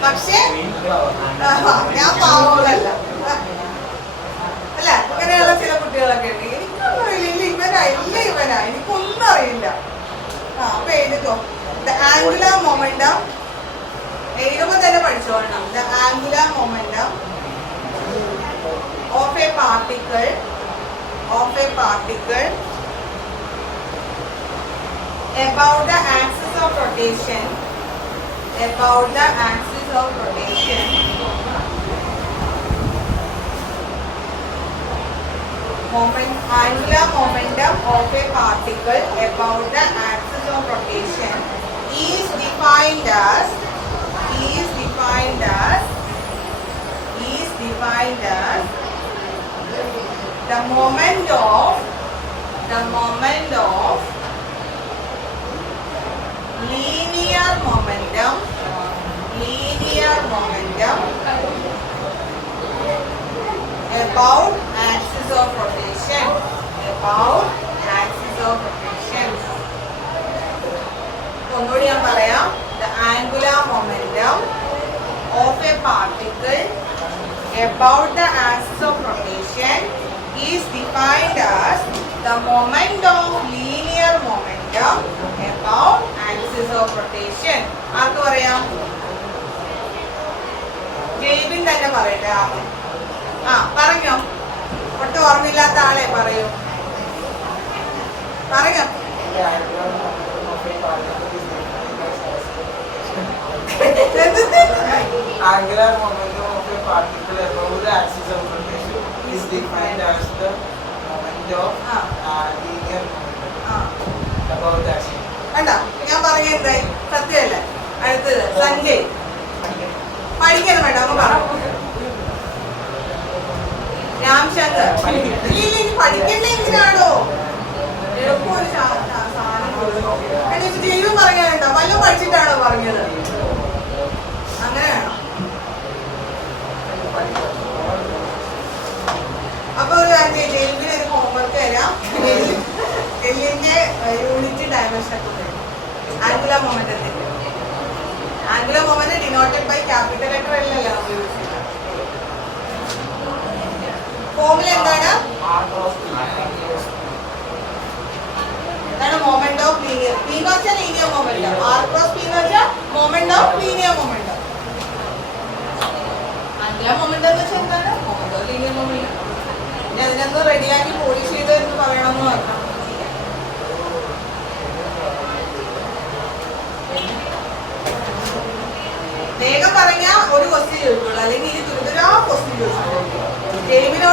പക്ഷെ ഞാൻ പാവങ്ങളല്ല അല്ല, ഇങ്ങനെയുള്ള ചില കുട്ടികളൊക്കെ ഉണ്ട്. എനിക്കൊന്നും അറിയില്ല, ഇവനാ എനിക്കൊന്നും അറിയില്ല. അപ്പൊ എഴുതിക്കോ, ദ ആംഗുലർ മൊമെന്റം. എഴുതുമ്പോ തന്നെ പഠിച്ചോളണം. The angular momentum of a particle about the axis of rotation angular momentum of a particle about the axis of rotation is defined as the moment of linear momentum about axis of rotation. ഒന്നുകൂടി ഞാൻ പറയാം. The angular momentum of a particle about the axis of rotation is defined as the moment of linear momentum about axis of rotation. ആർക്ക് പറയാം? ജെയ്ബിൻ തന്നെ പറയട്ടെ. പറഞ്ഞോ. ഒട്ടും ഓർമ്മയില്ലാത്ത ആളെ പറയൂ. പറഞ്ഞോ. Angular momentum of a particle above the axis of rotation is defined as the moment of linear momentum above the axis. കണ്ടോ, ഞാൻ പറഞ്ഞെന്തായി? സത്യമല്ലേ? അടുത്തത് സഞ്ജയ്. പഠിക്കണം വേണ്ട, അങ്ങ് പറഞ്ഞു. രാംശങ്കർ. ഇല്ല, പഠിക്കേണ്ട എന്തിനാണോ? എളുപ്പമൊരു സാധനം കൊടുക്കും. ജൈവം പറയാനുണ്ടോ? വല്ലതും പഠിച്ചിട്ടാണോ പറഞ്ഞത്? അങ്ങനെയാണോ? അപ്പൊ ഒരു കാര്യം, ജെയിലിന് ഒരു ഹോംവർക്ക് തരാം. എല്ലിന്റെ യൂണിറ്റ് ഡയമെൻഷൻ ഒക്കെ വരും. ആംഗുലർ മൊമെന്റത്തിന്റെ angular moment denoted by capital letter അല്ലല്ലോ നമ്മൾ യൂസ് ചെയ്യുന്നത്. ഫോർമുല എന്താണ്? Moment of linear. പി എന്ന് വെച്ചാൽ linear momentum. R cross P എന്ന് വെച്ചാൽ moment of linear momentum. Angular momentum എന്ന് വെച്ചാൽ എന്താണ്? Moment of linear momentum. പിന്നെ അതിനൊന്ന് റെഡിയാക്കി പോളിഷ് ചെയ്ത് എന്ന് പറയണമെന്ന് പറഞ്ഞു. വേഗം പറഞ്ഞാൽ ഒരു ക്വസ്റ്റ്യൻ ചോദിക്കുള്ളൂ, അല്ലെങ്കിൽ ഇനി ദുരിതരാ ക്വസ്റ്റ്യൻ ചോദിച്ചോളൂ. ജെയിമിന്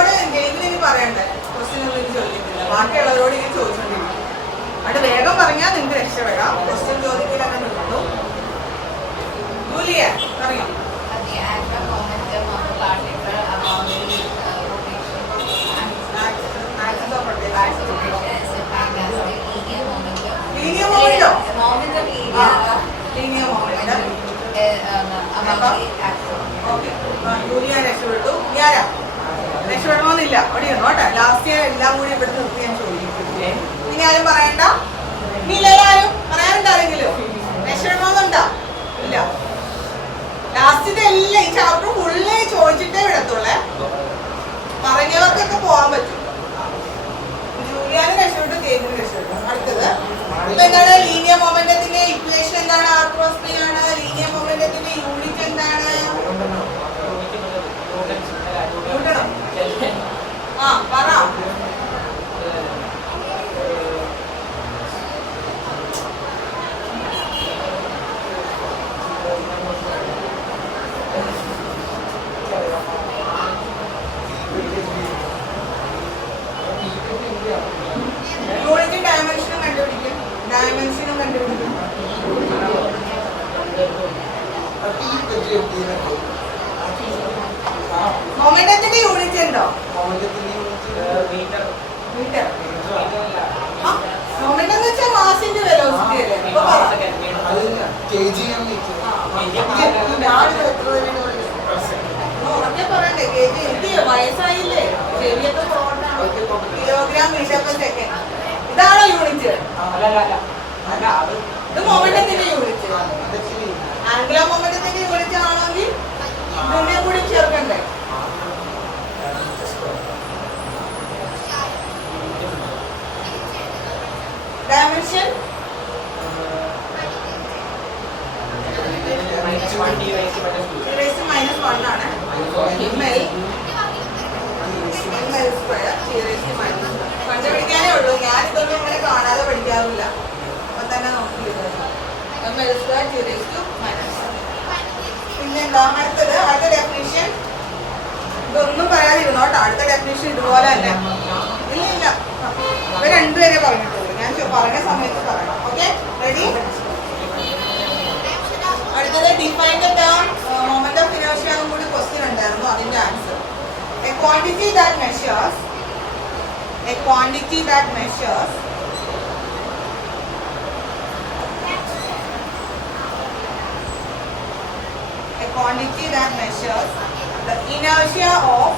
ഇനി പറയണ്ടേ, ക്വസ്റ്റ്യൻ ഒന്നും ഇനി ചോദിക്കുന്നില്ല, ബാക്കിയുള്ളവരോട് ഇനി ചോദിച്ചോണ്ടിരിക്കും. അവിടെ വേഗം പറഞ്ഞാൽ നിങ്ങൾക്ക് രക്ഷപ്പെടാം. ക്വസ്റ്റ്യൻ ചോദിക്കില്ല അങ്ങനെ നിൽക്കുന്നു. ജൂലിയ പറയാം. Linear memento? Linear momentum. Julia രക്ഷപ്പെട്ടു. ഞാനാ രക്ഷപ്പെടണമെന്നില്ല, അവിടെ ഇരുന്നോട്ടെ. ലാസ്റ്റ് എല്ലാം കൂടി ഇവിടെ നിർത്തി ഞാൻ ചോദിക്കും. ഇനി ആരും പറയണ്ട. ഇല്ലല്ലാരും പറയാനുണ്ടോ? ആരെങ്കിലും രക്ഷപ്പെടണമെന്നുണ്ടോ? ഇല്ല. ലാസ്റ്റിന്റെ എല്ലാം ഈ ചാപ്റ്റർ ഫുള്ള് ചോദിച്ചിട്ടേ വിടത്തുള്ളേ. പറഞ്ഞവർക്കൊക്കെ പോകാൻ പറ്റും. ജൂലിയാന് രക്ഷപ്പെട്ടു, ജെയിമിന് രക്ഷപ്പെട്ടു. അടുത്തത് ഇപ്പൊ എന്താണ്? ലീനിയർ മൊമെന്റത്തിന്റെ ഇക്വേഷൻ എന്താണ്? ആർ ക്രോസ് പി ആണ്. ലീനിയർ മൊമെന്റത്തിന്റെ യൂണിറ്റ് എന്താണ്? പറ. യൂണിറ്റ് ഡയമെൻഷനും കണ്ടുപിടിക്കും. മൊമെന്റത്തിന്റെ യൂണിറ്റ് ഉണ്ടോ? മീറ്റർ. വെലോസിറ്റി അല്ലേ? അപ്പൊ പറ. അത് kgm meter. ഉറക്കെ പറയണ്ടേ? കേജി എന്ത് വയസ്സായില്ലേ? ചെവിയൊക്കെ പോകണ്ടാണ്. Kilogram metre per second. ഇതാണോ യൂണിറ്റ്? ഇത് മൊമെന്റത്തിന്റെ യൂണിറ്റ്. ആംഗുലർ മൊമെന്റത്തിന്റെ യൂണിറ്റ് ആണെങ്കിൽ ഇതിനെ കൂടി ചേർക്കണ്ടേ? ഡയമെൻഷൻ -1 ആണ്. കണ്ടുപിടിക്കാനേ ഉള്ളൂ. ഞാൻ ഇതൊന്നും ഇങ്ങനെ കാണാതെ പഠിക്കാറില്ല. അപ്പൊ തന്നെ നോക്കി പിന്നെന്താ അടുത്ത ഡെഫിനിഷൻ. ഇതൊന്നും പറയാതിരുന്നോ കേട്ടോ. അടുത്ത ഡെഫിനിഷൻ ഇതുപോലെ തന്നെ. ഇല്ല ഇവ രണ്ടുപേരെ പറഞ്ഞിട്ടുള്ളൂ. ഞാൻ പറഞ്ഞ സമയത്ത് പറയണം. Okay, ready? അടുത്തത് define the term moment of inertia എന്നും കൂടി ക്വസ്റ്റ്യൻ ഉണ്ടായിരുന്നു. അതിന്റെ answer a quantity that measures a quantity that measures the inertia of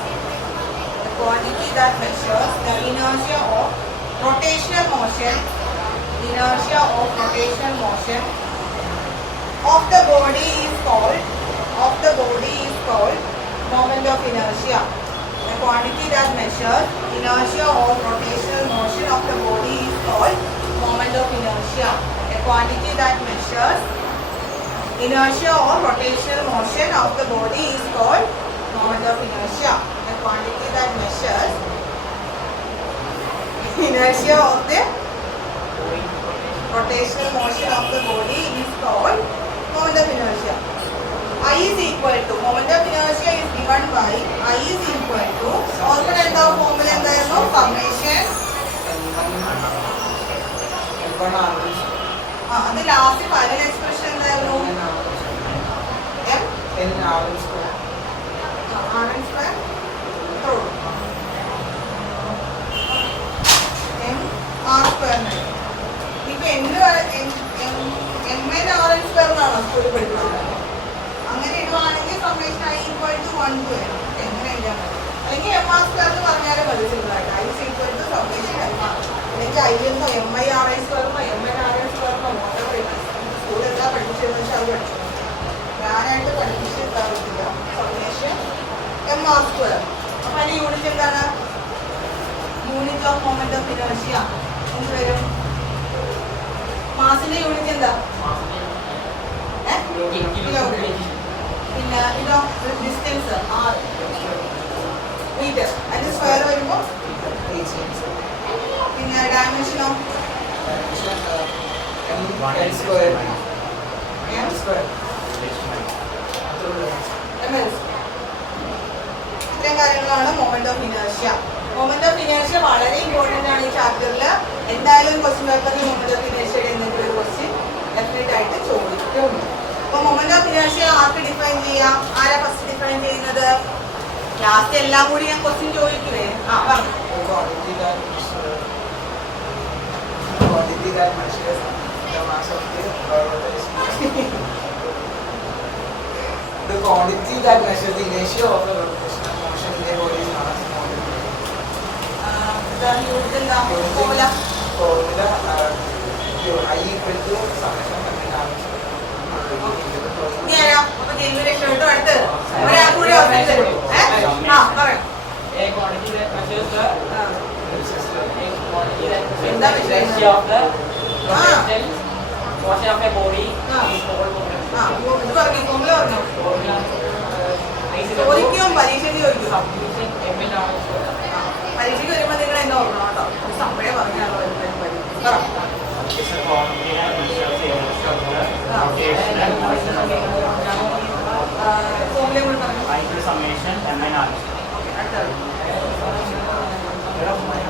rotational motion of the body is called moment of inertia. The quantity that measures inertia or rotational motion of the body is called moment of inertia. A quantity that measures inertia or rotational motion of the body is called moment of inertia. A quantity that measures inertia of the rotational motion of the body is called moment of inertia. I is equal to moment of inertia is given by I is equal to ഓർമ്മ എന്താ formula എന്തായിരുന്നു? Summation. അത് last final expression എന്തായിരുന്നു? ഇപ്പൊ എന്നാണോ സ്കൂളിൽ പഠിക്കുന്നത്? അങ്ങനെ ഇടുവാണെങ്കിൽ summation I equal to 1 to n. എങ്ങനെ എഴുതാൻ പറ്റും? അല്ലെങ്കിൽ mr² എന്ന് പറഞ്ഞാലും മതി. സിമ്പിളായിട്ട് I is equal to summation mr. അല്ലെങ്കിൽ I എന്നോ MIRI² MNRI² സ്കൂളിൽ എന്താ പഠിപ്പിച്ചതെന്ന് വെച്ചാൽ അത് പഠിച്ചു. ഞാനായിട്ട് പഠിപ്പിച്ചിട്ടില്ല. Summation mr². അപ്പൊ അതിന്റെ യൂണിറ്റ് എന്താണ്? Unit of moment of inertia എന്ത് വരും? മാസിന്റെ യൂണിറ്റ് എന്താ? പിന്നെ ഇതോ ഡിസ്റ്റൻസ് r മീറ്റർ. അതിന്റെ സ്ക്വയർ വരുമ്പോ പിന്നെ ഡയമെൻഷനോ ഇത്രയും കാര്യങ്ങളാണ് moment of inertia. Moment of inertia വളരെ ഇമ്പോർട്ടന്റ് ആണ് ഈ ചാപ്റ്ററിൽ. എന്തായാലും ക്വസ്റ്റ്യൻ പേപ്പറിൽ മൊമെന്റ് ഓഫ് ഇനേർഷ്യയുടെ എന്തെങ്കിലും ഒരു ക്വസ്റ്റ്യൻ ഡെഫിനറ്റ് ആയിട്ട് ചോദിക്കും. അപ്പൊ moment of inertia arc define ചെയ്യാം? ആരാ ഫസ്റ്റ് ഡിഫൈൻ ചെയ്യുന്നത്? ലാസ്റ്റ് എല്ലാം കൂടി ഞാൻ ക്വസ്റ്റ്യൻ ചോദിക്കുവേ. പറഞ്ഞു. The quantity that measures the inertia of a rotational motion in the body is known as moment. Formula I equal to summation ചോദിക്കും. പരീക്ഷയ്ക്ക് ചോദിക്കും. പരീക്ഷയ്ക്ക് വരുമ്പോൾ നിങ്ങൾ എന്നെ ഓർക്കണം കേട്ടോ. സമയം പറഞ്ഞാണോ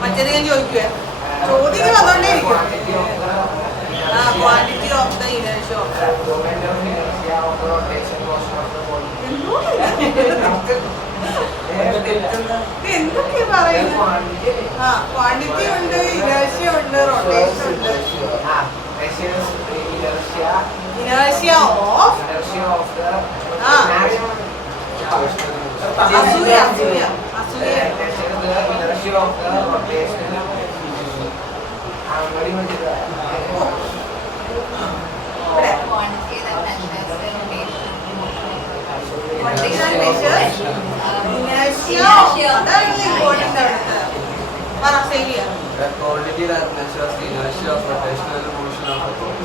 മറ്റേത് ഞാൻ ചോദിക്കുവേ. ചോദ്യം വന്നോണ്ടേ ഇരിക്കും. Quantity of the inertia of എന്തൊക്കെയാ പറയുന്നത്? ക്വാണ്ടിറ്റി ഉണ്ട്, ഇനേർഷ്യ ഉണ്ട്, റൊട്ടേഷൻ ഉണ്ട്. Inertia of Asuya. Quantity that measures the inertia of rotational motion of a body.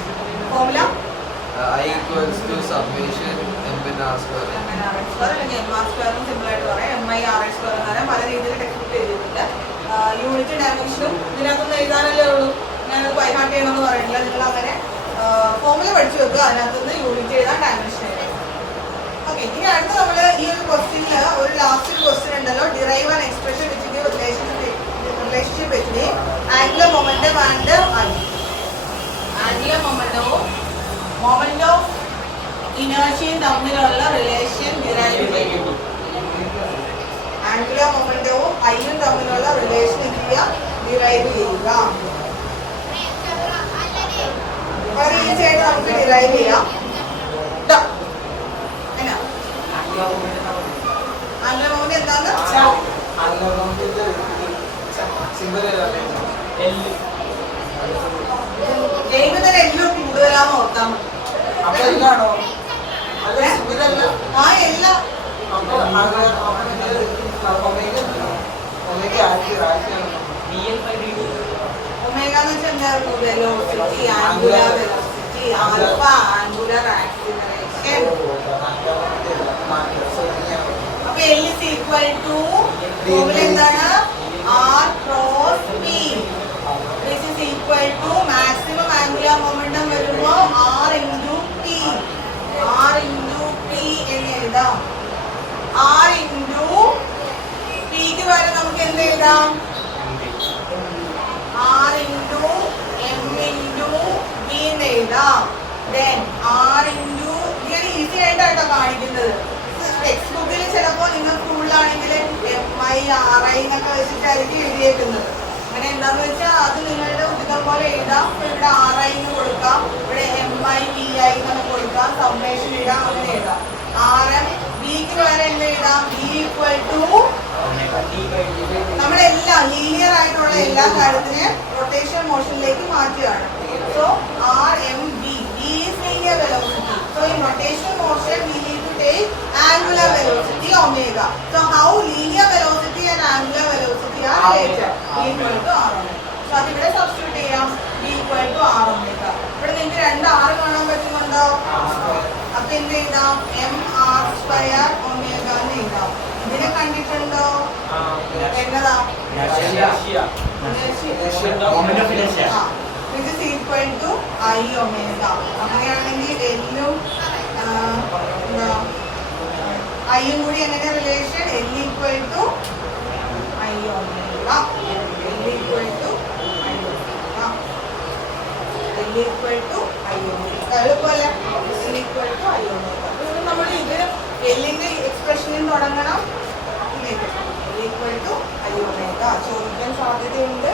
Formula? I equals to summation m in r square. പല രീതിയിൽ text book എഴുതിയിട്ടുണ്ട്. Unit ഡയമെൻഷനും ഇതിനകത്തൊന്നും എഴുതാനല്ലേ ഉള്ളൂ. ഞാനത് ബൈഹാർട്ട് ചെയ്യണമെന്ന് പറയുന്നില്ല. നിങ്ങൾ അങ്ങനെ ഫോമുല പഠിച്ചു വെക്കുക. അതിനകത്തുനിന്ന് യൂണിറ്റ് എഴുതാൻ ഡയമെൻഷൻ എഴുതാം. ഓക്കെ, ഇനി അടുത്ത് നമ്മൾ ഈ ഒരു ക്വസ്റ്റ്യനിൽ ഒരു ലാസ്റ്റ് ക്വസ്റ്റ്യൻ ഉണ്ടല്ലോ, ഡിറൈവ് ആൻ എക്സ്പ്രഷൻ വെച്ചിട്ട് റിലേഷൻഷിപ്പ് വെച്ചിട്ട് angular momentum and I. Angular moment of ഇനേർഷ്യയും തമ്മിലുള്ള റിലേഷൻ ഡിറൈവ് ചെയ്യും. ആംഗുലർ മൊമെന്റവും ഐയും തമ്മിലുള്ള റിലേഷൻ ഡിറൈവ് ചെയ്യുക. വളരെ ഈസി ആയിട്ട് നമുക്ക് ഡിറൈവ് ചെയ്യാം. ആംഗുലർ മൊമെന്റ് എന്താന്ന് എഴുതുന്നതിന് എല്ലാം കൂടുതലാന്ന് ഓർത്താൽ മതി. ആ എല്ലാം ഒമേഗാന്ന് വെച്ചാൽ എന്തായിരുന്നു? Velocity, angular velocity, alpha, angular acceleration. അപ്പൊ L is equal to formula എന്താണ്? R cross P, which is equal to maximum angular momentum വരുമ്പോ R into P. R into P എന്ന് എഴുതാം. R into P ക്ക് പകരം നമുക്ക് എന്ത് എഴുതാം? R into M into V എന്ന് എഴുതാം. Then R into ഇങ്ങനെ ഈസി ആയിട്ടാട്ടോ കാണിക്കുന്നത്. ടെക്സ്റ്റ് ബുക്കിൽ ചിലപ്പോൾ നിങ്ങൾ സ്കൂളിലാണെങ്കിൽ MI RI എന്നൊക്കെ വെച്ചിട്ടായിരിക്കും എഴുതിയേക്കുന്നത്. അങ്ങനെ എന്താന്ന് വെച്ചാൽ അത് നിങ്ങളുടെ ഉചിതം പോലെ എഴുതാം. ഇവിടെ RI എന്ന് കൊടുക്കാം, ഇവിടെ MI VI എന്ന് കൊടുക്കാം, സമ്മേഷൻ ഇടാം, അങ്ങനെ എഴുതാം. RM Bക്ക് പകരം എന്ത് എഴുതാം? B equal to നമ്മുടെ എല്ലാ ലീനിയർ ആയിട്ടുള്ള എല്ലാ കാര്യത്തിനെ റൊട്ടേഷൻ മോഷനിലേക്ക് മാറ്റുകയാണ്. So RMB, B is linear velocity. So in rotational motion we need to take angular velocity omega. So how linear velocity and angular velocity are related? B equal to R omega. So അത് ഇവിടെ substitute ചെയ്യാം. B equal to R omega. ഇവിടെ നിങ്ങൾക്ക് രണ്ട് R കാണാൻ പറ്റുന്നുണ്ടോ? അപ്പൊ എന്ത് എഴുതാം? MR square omega എന്ന് എഴുതാം. ഇതിനെ കണ്ടിട്ടുണ്ടോ? എന്നതാ? Which is equal to I omega. അങ്ങനെയാണെങ്കിൽ എല്ലും ഐയും കൂടി എങ്ങനെ relation? L equal to I omega. L equal to I omega. L equal to I omega. എളുപ്പമല്ലേ? L equal to I omega. നമ്മൾ ഇത് എല്ലിന്റെ എക്സ്പ്രഷനിൽ തുടങ്ങണം. L equal to I omega ചോദിക്കാൻ സാധ്യതയുണ്ട്.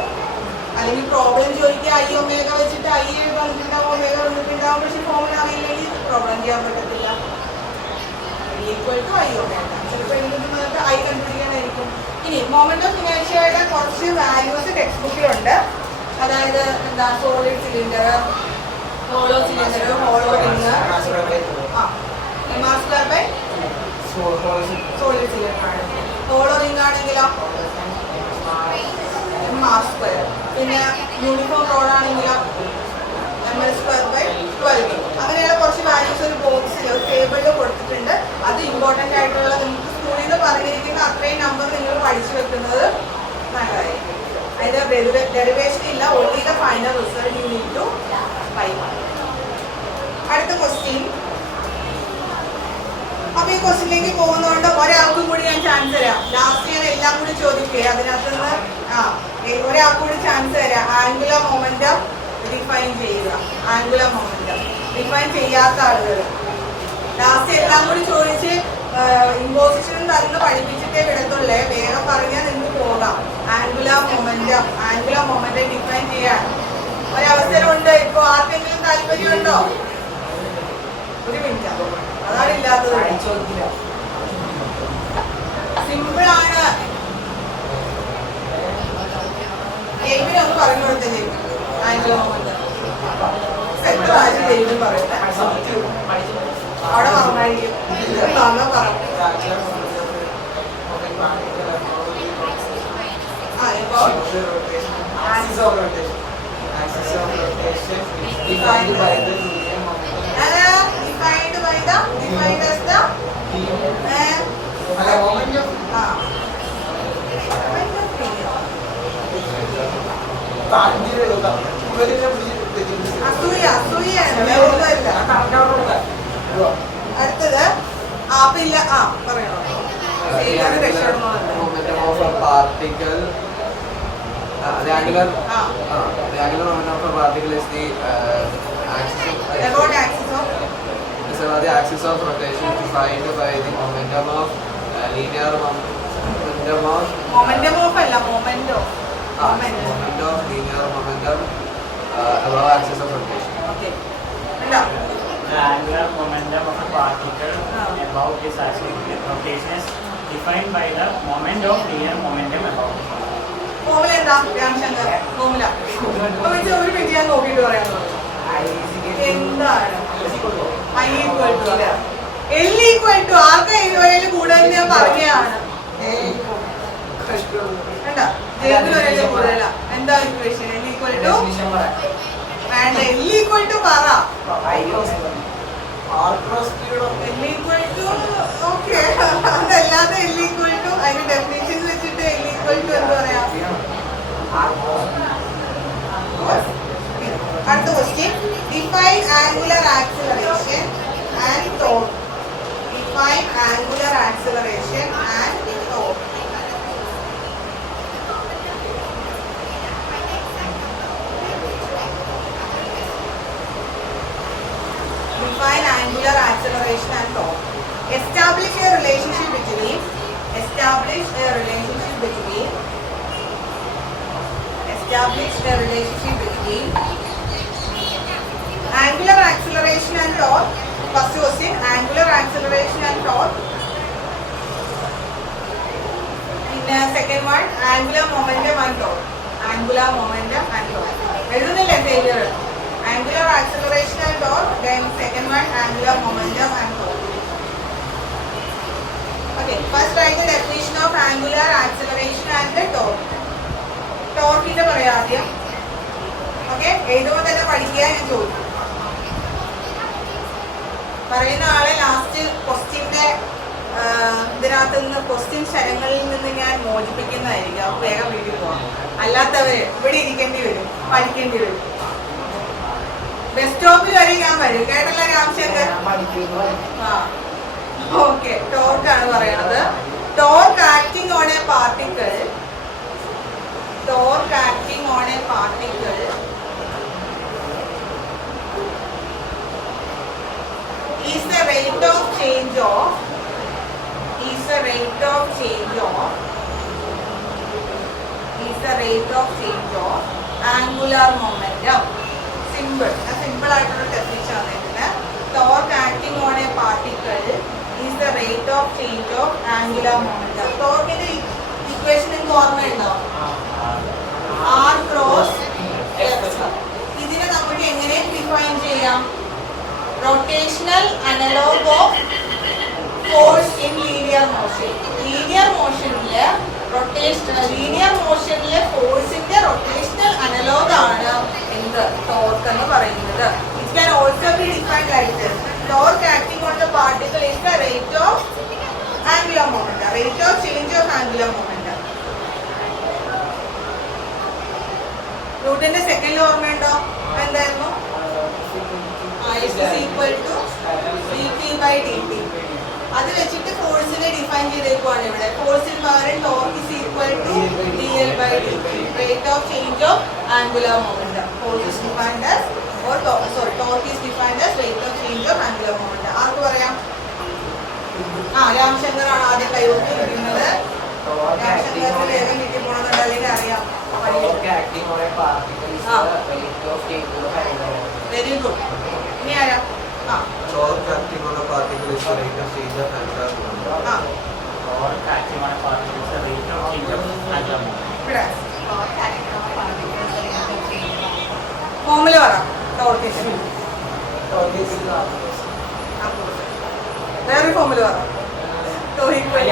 അല്ലെങ്കിൽ പ്രോബ്ലം ചോദിക്കുക ഐ ഒമേഗ വെച്ചിട്ട് ഐ വന്നിട്ടുണ്ടാവും, ഒമേഗ വന്നിട്ടുണ്ടാവും, പക്ഷെ ഫോമിൽ അറിയില്ലെങ്കിൽ പ്രോബ്ലം ചെയ്യാൻ പറ്റത്തില്ല. ഈക്വൽ ടു ഐ ഒമേഗ ചിലപ്പോൾ എഴുതുന്നത് ഐ കണ്ടുപിടിക്കാനായിരിക്കും. ഇനി മൊമെന്റ് ഓഫ് ഇനേർഷ്യയുടെ കുറച്ച് വാല്യൂസ് ടെക്സ്റ്റ് ബുക്കിലുണ്ട്. അതായത് എന്താ? Solid cylinder, hollow cylinder, hollow ring. MR square by solid cylinder ആണ്. ഹോളോ റിങ് ആണെങ്കിലോ MR സ്ക്വയർ. പിന്നെ യൂണിഫോം റോഡ് ആണെങ്കിലോ ML സ്ക്വയർ ബൈ 12. അങ്ങനെയുള്ള കുറച്ച് വാല്യൂസ് ഒരു ബോക്സിൽ ഒരു ടേബിളിൽ കൊടുത്തിട്ടുണ്ട്. അത് ഇമ്പോർട്ടൻ്റ് ആയിട്ടുള്ള നിങ്ങൾക്ക് സ്കൂളിൽ നിന്ന് പറഞ്ഞിരിക്കുന്ന അത്രയും നമ്പർ നിങ്ങൾ പഠിച്ചു വെക്കുന്നത് നല്ലതായിരിക്കും. അതിൻ്റെ ഡെറിവേഷൻ ഇല്ല, only the final result you need to find. അടുത്ത ക്വസ്റ്റ്യൻ. അപ്പൊ ഈ ക്വസ്റ്റ്യനിലേക്ക് പോകുന്നതുകൊണ്ട് ഒരാൾക്കും കൂടി ഞാൻ ചാൻസ് തരാം. ലാസ്റ്റ് ഞാൻ എല്ലാം കൂടി ചോദിക്കുക. അതിനകത്ത് നിന്ന് ഒരാൾക്ക് കൂടി ചാൻസ് തരാം. ആംഗുലർ മൊമെന്റം ഡിഫൈൻ ചെയ്യുക. ആംഗുലർ മൊമെന്റം ഡിഫൈൻ ചെയ്യാത്ത ആളുകൾ ലാസ്റ്റ് എല്ലാം കൂടി ചോദിച്ച് ഇമ്പോസിഷനും തരുന്ന് പഠിപ്പിച്ചിട്ടേ വിടത്തുള്ളേ. വേഗം പറഞ്ഞാൽ നിങ്ങൾക്ക് പോകാം. ആംഗുലർ മൊമെന്റം ഡിഫൈൻ ചെയ്യാൻ ഒരവസരം ഉണ്ട്. ഇപ്പൊ ആർക്കെങ്കിലും താല്പര്യമുണ്ടോ? ഒരു മിനിറ്റ്, അതാണ് ഇല്ലാത്തത്. സിമ്പിൾ ആണ്. ജെയിമിനെ ഒന്ന് പറഞ്ഞു കൊടുത്ത ജെയിമി ആൻഡ്രോ മൊമെന്റ് എത്ര പ്രാവശ്യം ജെയിമിന് പറയുന്നത് അവിടെ പറഞ്ഞായിരിക്കും. പറഞ്ഞു Axis of rotation. Axis of rotation is defined by the linear momentum. defined as the Momentum. അസൂയാണ്, വേറെ ഒന്നുമല്ല. അടുത്തത് ആപ്പില്ല. പറയണോ? momentum of a particle. The angular momentum of a particle is the axis About axis of is about the axis of rotation defined by the momentum of linear momentum of momentum of അല്ല momento. moment of linear momentum above axis of rotation. Okay. അല്ല The angular momentum of a particle above its axis of rotation is defined by the moment of linear momentum above. Formula എന്താ? രാമശങ്കർ formula ഒരു minute ഞാൻ നോക്കിയിട്ട് പറയാൻ എന്താണ് I equal to L equal to ആർക്കാ ഇതുവരെ കൂടുതൽ ഞാൻ പറഞ്ഞതാണ്. കണ്ടാ ജയിമിന് വരെ കൂടുതലാ. എന്താ ഇക്വേഷൻ? L equal to വേണ്ട, L equal to പറ. L equal to ഓക്കെ, അതല്ലാതെ L equal to അതിന്റെ ഡെഫിനിഷൻ വെച്ചിട്ട് L equal to എന്താ പറയാ? അടുത്ത question, define angular acceleration and torque. Define angular acceleration and torque. Define angular acceleration and torque. Establish a relationship between angular acceleration and torque. First question, angular acceleration and torque. Second one, angular momentum and torque. എഴുതുന്നില്ല failure. Angular acceleration and torque. Then second one, angular momentum and torque. Okay, first write the definition of angular acceleration and the torque. Torque ന്റെ പറയാം ആദ്യം. Okay, എഴുതുമ്പോൾ തന്നെ പഠിക്കുക. ഞാൻ ചോദിക്കും, പറയുന്ന ആളെ ലാസ്റ്റ് ക്വസ്റ്റ്യന്റെ ഇതിനകത്ത് നിന്ന് ക്വസ്റ്റ്യൻ ശരങ്ങളിൽ നിന്ന് ഞാൻ മോചിപ്പിക്കുന്നതായിരിക്കും. അപ്പോൾ വേഗം വീട്ടിൽ പോകാം. അല്ലാത്തവര് ഇവിടെ ഇരിക്കേണ്ടി വരും, പഠിക്കേണ്ടി വരും. ബസ് സ്റ്റോപ്പിൽ വരെ ഞാൻ വരും. കേട്ടല്ല രാമശങ്കർ? ഓക്കെ, ടോർക്ക് ആണ് പറയണത്. Torque acting on a particle is the rate of change of angular momentum. Simple ആയിട്ടുള്ള ഡെഫിനിഷൻ ആണ് ഇതിന്. Torque acting on a particle is the rate of change of angular momentum. ടോർക്കിന്റെ ഇക്വേഷൻ നിങ്ങൾക്ക് ഓർമ്മയുണ്ടോ? R cross F. ഇതിനെ നമുക്ക് എങ്ങനെ define ചെയ്യാം? Rotational analog of force in linear motion. Linear മോഷനിലെ ഫോഴ്സിന്റെ റൊട്ടേഷണൽ അനലോഗ് ആണ് എന്ത്? ടോർക്ക് എന്ന് പറയുന്നത്. It can also be defined like this. Torque acting on the particle is the rate of angular momentum, rate of change of angular momentum. ന്യൂട്ടന്റെ second ഓർമ്മയുണ്ടോ? എന്തായിരുന്നു? Equal to dT/dt. അത് വെച്ചിട്ട് ഫോഴ്സിനെ ഡിഫൈൻ ചെയ്തേക്കുവാണ് ഇവിടെ. ഫോഴ്സിന് പകരം torque is equal to dL/dt, rate of change of angular momentum. Force is defined as torque is defined as rate of change of angular momentum. ആർക്ക് പറയാം? രാമശങ്കറാണ് ആദ്യം കൈവന്നിരിക്കുന്നത്. രാമശങ്കറിന് വേഗം കിട്ടി പോകണമെന്നുണ്ട്, അല്ലെങ്കിൽ അറിയാം. Torque acting on a particle is the rate of change of angular momentum. Very good. ഇനി ആരാ? ആ Torque acting on a particle is the rate of change of angular momentum. ആ Torque acting on a particle is the rate of change of angular momentum. ഇവിടെ formula പറ ടോർക്കിന്റെ. വേറൊരു formula പറ. To equal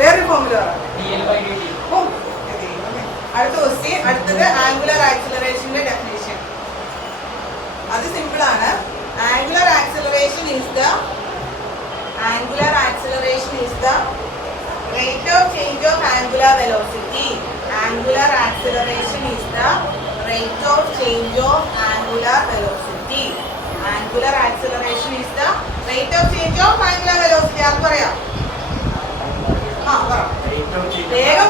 വേറൊരു formula പറ. ഓ, അടുത്ത question. അടുത്തത് angular ആക്സിലറേഷന്റെ definition. അത് സിമ്പിൾ ആണ്. Angular acceleration is the rate of change of angular velocity. Angular acceleration is the rate of change of angular velocity. Angular acceleration is the rate of change of angular velocity. ആർക്ക് പറയാം? ആ പറ. Rate of change വേഗം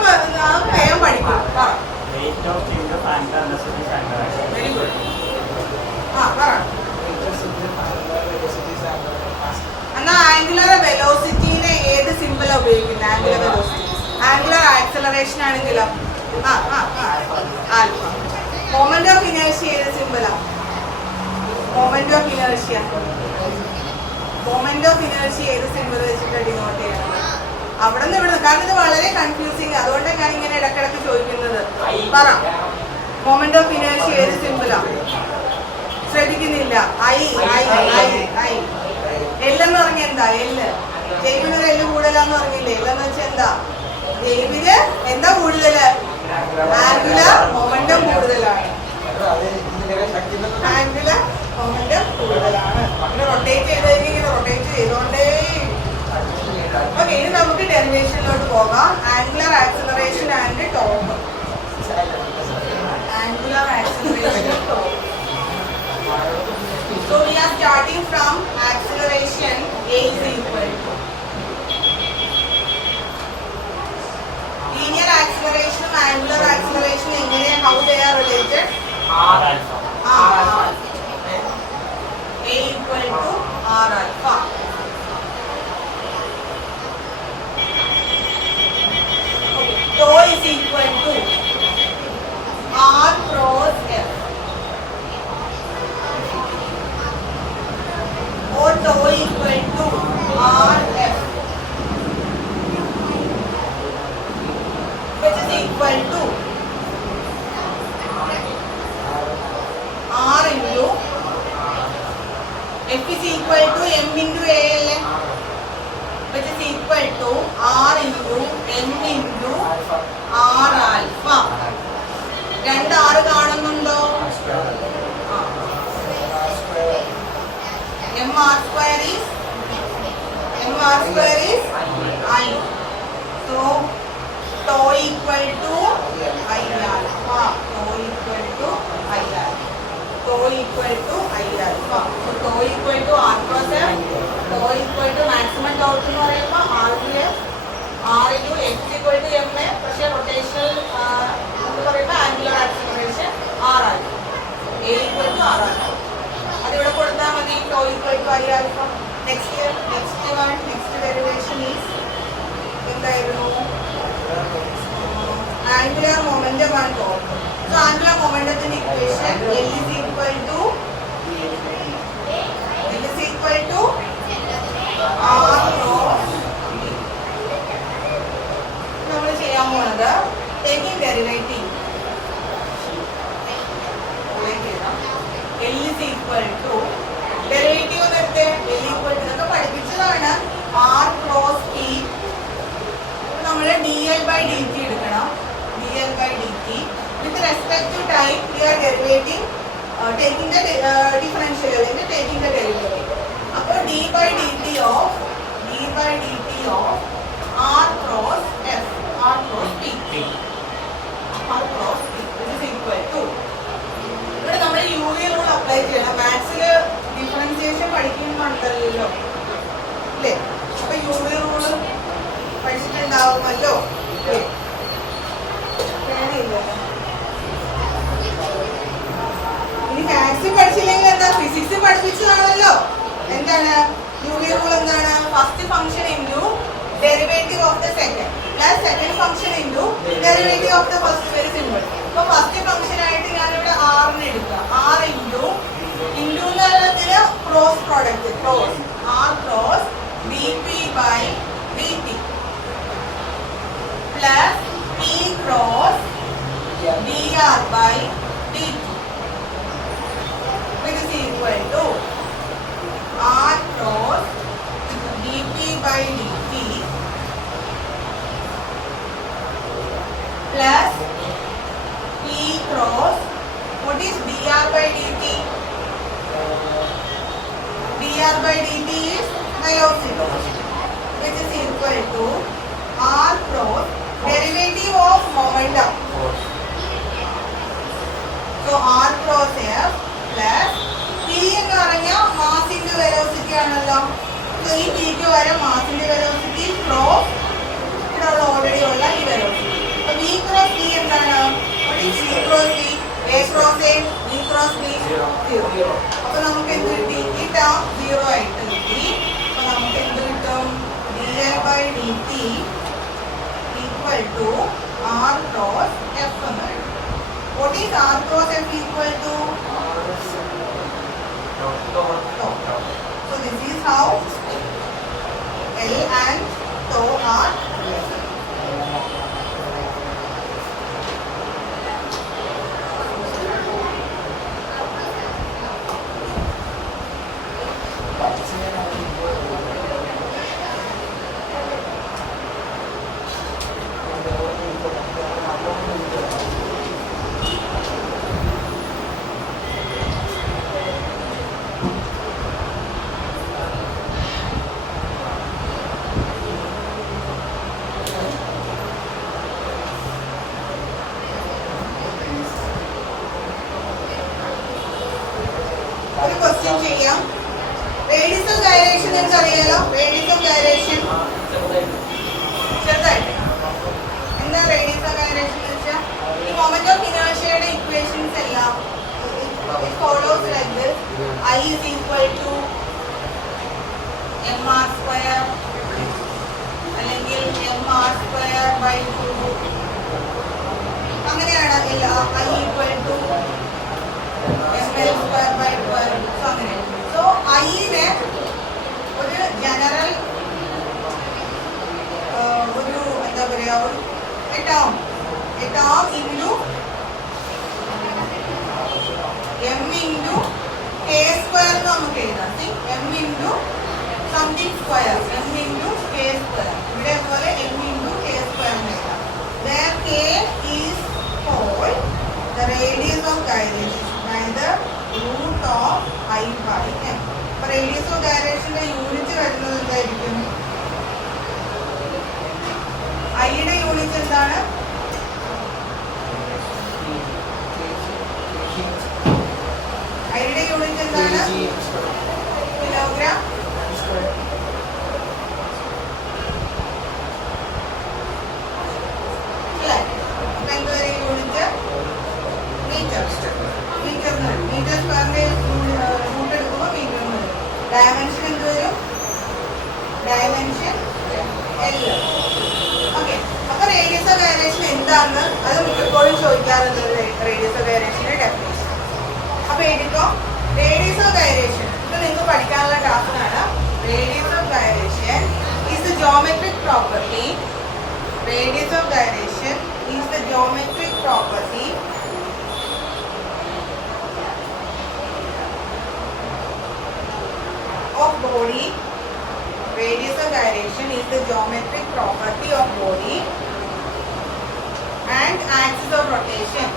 വേഗം പഠിക്കും. പറ. rate of change of angular velocity is angular acceleration. Very good. ആ പറ. എന്നാ ആംഗുലർ വെലോസിറ്റിനെ ഏത് സിമ്പിളാ ഉപയോഗിക്കുന്നത്? Angular velocity. ആംഗുലർ ആക്സലറേഷൻ ആണെങ്കിലോ ആൽഫ. മൊമെന്റ് ഓഫ് ഇനേർഷ്യ ഏത് സിമ്പിളാ? മൊമെന്റ് ഓഫ് ഇനേർഷ്യ ഏത് സിമ്പിൾ വെച്ചിട്ട് ഡിനോട്ട് ചെയ്യണം? അവിടെ നിന്ന് ഇവിടെ, കാരണം ഇത് വളരെ കൺഫ്യൂസിങ്, അതുകൊണ്ടാണ് ഞാൻ ഇങ്ങനെ ഇടക്കിടക്ക് ചോദിക്കുന്നത്. പറ. മൊമെന്റ് ഓഫ് ഇനേർഷ്യ ഏത് സിമ്പിളാ? ശ്രദ്ധിക്കുന്നില്ല. ഐ ഐ ഐ ഐ എല്ലെന്ന് പറഞ്ഞ എന്താ? എല്ല്. ജൈവിനൊരു എല്ല് കൂടുതലാന്ന് പറഞ്ഞില്ലേ? എല്ലെന്ന് വെച്ചാൽ എന്താ? ജൈവിന് എന്താ കൂടുതല്? ആംഗുലർ മൊമെന്റം കൂടുതലാണ്. ആംഗുലർ മൊമെന്റം കൂടുതലാണ്. അങ്ങനെ റൊട്ടേറ്റ് ചെയ്ത് ഇങ്ങനെ റൊട്ടേറ്റ് ചെയ്തോണ്ടേ. ഓക്കെ, ഇനി നമുക്ക് ഡെറിവേഷനിലോട്ട് പോകാം. Angular acceleration and torque. Angular acceleration torque. So we are starting from acceleration. A is equal to linear acceleration and angular acceleration. How they are related? R alpha. R. A equal to R alpha. Okay. Tau is equal to R cross F. Or tau equal to RF, which is equal to R into F is equal to M into AL, which is equal to R into M into R alpha. രണ്ട് R കാണുന്നുണ്ടോ? MR square is I. So tau equal to I alpha. Tau equal to I alpha. So tau equal to R cross F. Tau equal to maximum torque എന്ന് പറയുമ്പോൾ R into F. R into X equal to M. പക്ഷേ rotational എന്ന് പറയുമ്പോൾ angular acceleration R alpha. A equal to R alpha. അതിവിടെ കൊടുത്താൽ മതി. tau equal to I alpha. Next derivation is എന്തായിരുന്നു? Angular momentum ആണ് ടോർക്ക്. സോ ആംഗുലർ മൊമെന്റത്തിന്റെ equation L is equal to R cross V. നമ്മൾ ചെയ്യാൻ പോകുന്നത് taking derivative. L is equal to derivative നേരത്തെ L equal to ഇതൊക്കെ പഠിപ്പിച്ചതാണ്. R cross T. നമ്മൾ dl/dt എടുക്കണം. dl/dt with respect to time we are derivating, taking the differential അല്ലെങ്കിൽ taking the derivative. അപ്പോൾ d/dt of R cross F, R cross T, which is equal to ഇവിടെ നമ്മൾ യൂവി rule apply ചെയ്യണം. മാത്സിൽ differentiation പഠിക്കുന്നുണ്ടല്ലോ അല്ലേ? അപ്പൊ യൂവി rule പഠിച്ചിട്ടുണ്ടാവുമല്ലോ. ഇനി maths പഠിച്ചില്ലെങ്കിൽ എന്താ? ഫിസിക്സ് പഠിപ്പിച്ചതാണല്ലോ. എന്താണ് യൂവി റൂൾ? എന്താണ്? First function into derivative of the second. Plus second function into derivative of the first very simple. അപ്പോൾ ഫസ്റ്റ് ഫംഗ്ഷൻ ആയിട്ട് ഞാനിവിടെ ആറിന് എടുക്കുക. ആർ ഇൻറ്റു എന്നുള്ളതിന് cross product cross R cross D P by D T plus P cross D R by D T. This is equal to R cross dP by dt plus P cross what is dr by dt? Dr by dt is velocity which is equal to R cross derivative of momentum. So R cross F plus P എന്ന് പറഞ്ഞാൽ മാസിന്റെ velocity ആണല്ലോ. So ഈ പിക്ക് വരെ മാസിന്റെ velocity cross ഇവിടെ already ഉള്ള ഈ velocity. അപ്പൊ V cross D എന്താണ്? C cross D A cross A B cross B 0. അപ്പൊ നമുക്ക് എന്ത് കിട്ടി? ഈ ടേം 0 ആയിട്ട് കിട്ടി. അപ്പൊ നമുക്ക് എന്ത് കിട്ടും? D A by D T equal to R cross F എന്ന് കിട്ടും. What is R cross F equal to? No. So this is how L and tau are related. ഒരു ക്വസ്റ്റ്യൻ ചെയ്യാം. റേഡിയസ് ഓഫ് ഗൈറേഷൻ എനിക്കറിയാലോ. Radius of gyration ചെറുതായിട്ട് എന്താ radius of gyration എന്ന് വെച്ചാൽ ഈ മൊമെന്റ് ഓഫ് ഇനേർഷ്യയുടെ ഇക്വേഷൻസ് എല്ലാം it follows like this. I is equal to mr square അല്ലെങ്കിൽ mr square by 2 അങ്ങനെയാണ് എല്ലാ I equal to ml square by 12. So അങ്ങനെ. സോ ഐനെ ഒരു ജനറൽ ഒരു എന്താ പറയുക ഒരു term into M into K square എന്ന് നമുക്ക് എഴുതാം. M into something square M into K square. ഇവിടെ പോലെ എം ഇൻറ്റു കെ സ്ക്വയർ എന്ന് എഴുതാം. Where K is called the radius of gyration by the root of I by M. അപ്പൊ radius of ഗൈറേഷന്റെ unit വരുന്നത് എന്തായിരിക്കും? ഐയുടെ യൂണിറ്റ് എന്താണ്? ഐയുടെ യൂണിറ്റ് എന്താണ്? കിലോഗ്രാം അല്ലേ? അപ്പൊ എന്തുവരെ യൂണിറ്റ്? മീറ്റർ. മീറ്റർ സ്ക്വയറിന്റെ റൂട്ട് എടുക്കുമ്പോൾ മീറ്റർ എന്ന് വരും. ഡയമെൻഷൻ എന്ത് വരും? Dimension L. ഓക്കെ. അപ്പൊ റേഡിയസ് ഓഫ് ഗൈറേഷൻ എന്താണെന്ന് അത് മിക്കപ്പോഴും ചോദിക്കാറുണ്ട്. റേഡിയസ് ഓഫ് ഗൈറേഷന്റെ ഡെഫിനേഷൻ അപ്പൊ എഴുതിക്കോ. റേഡിയസ് ഓഫ് ഗൈറേഷൻ ഇത് നിങ്ങൾക്ക് പഠിക്കാനുള്ള ടാസ്കാണ്. Radius of gyration is the geometric property. Radius of gyration is the geometric property of body. Radius of gyration is the geometric property of body and axis of rotation.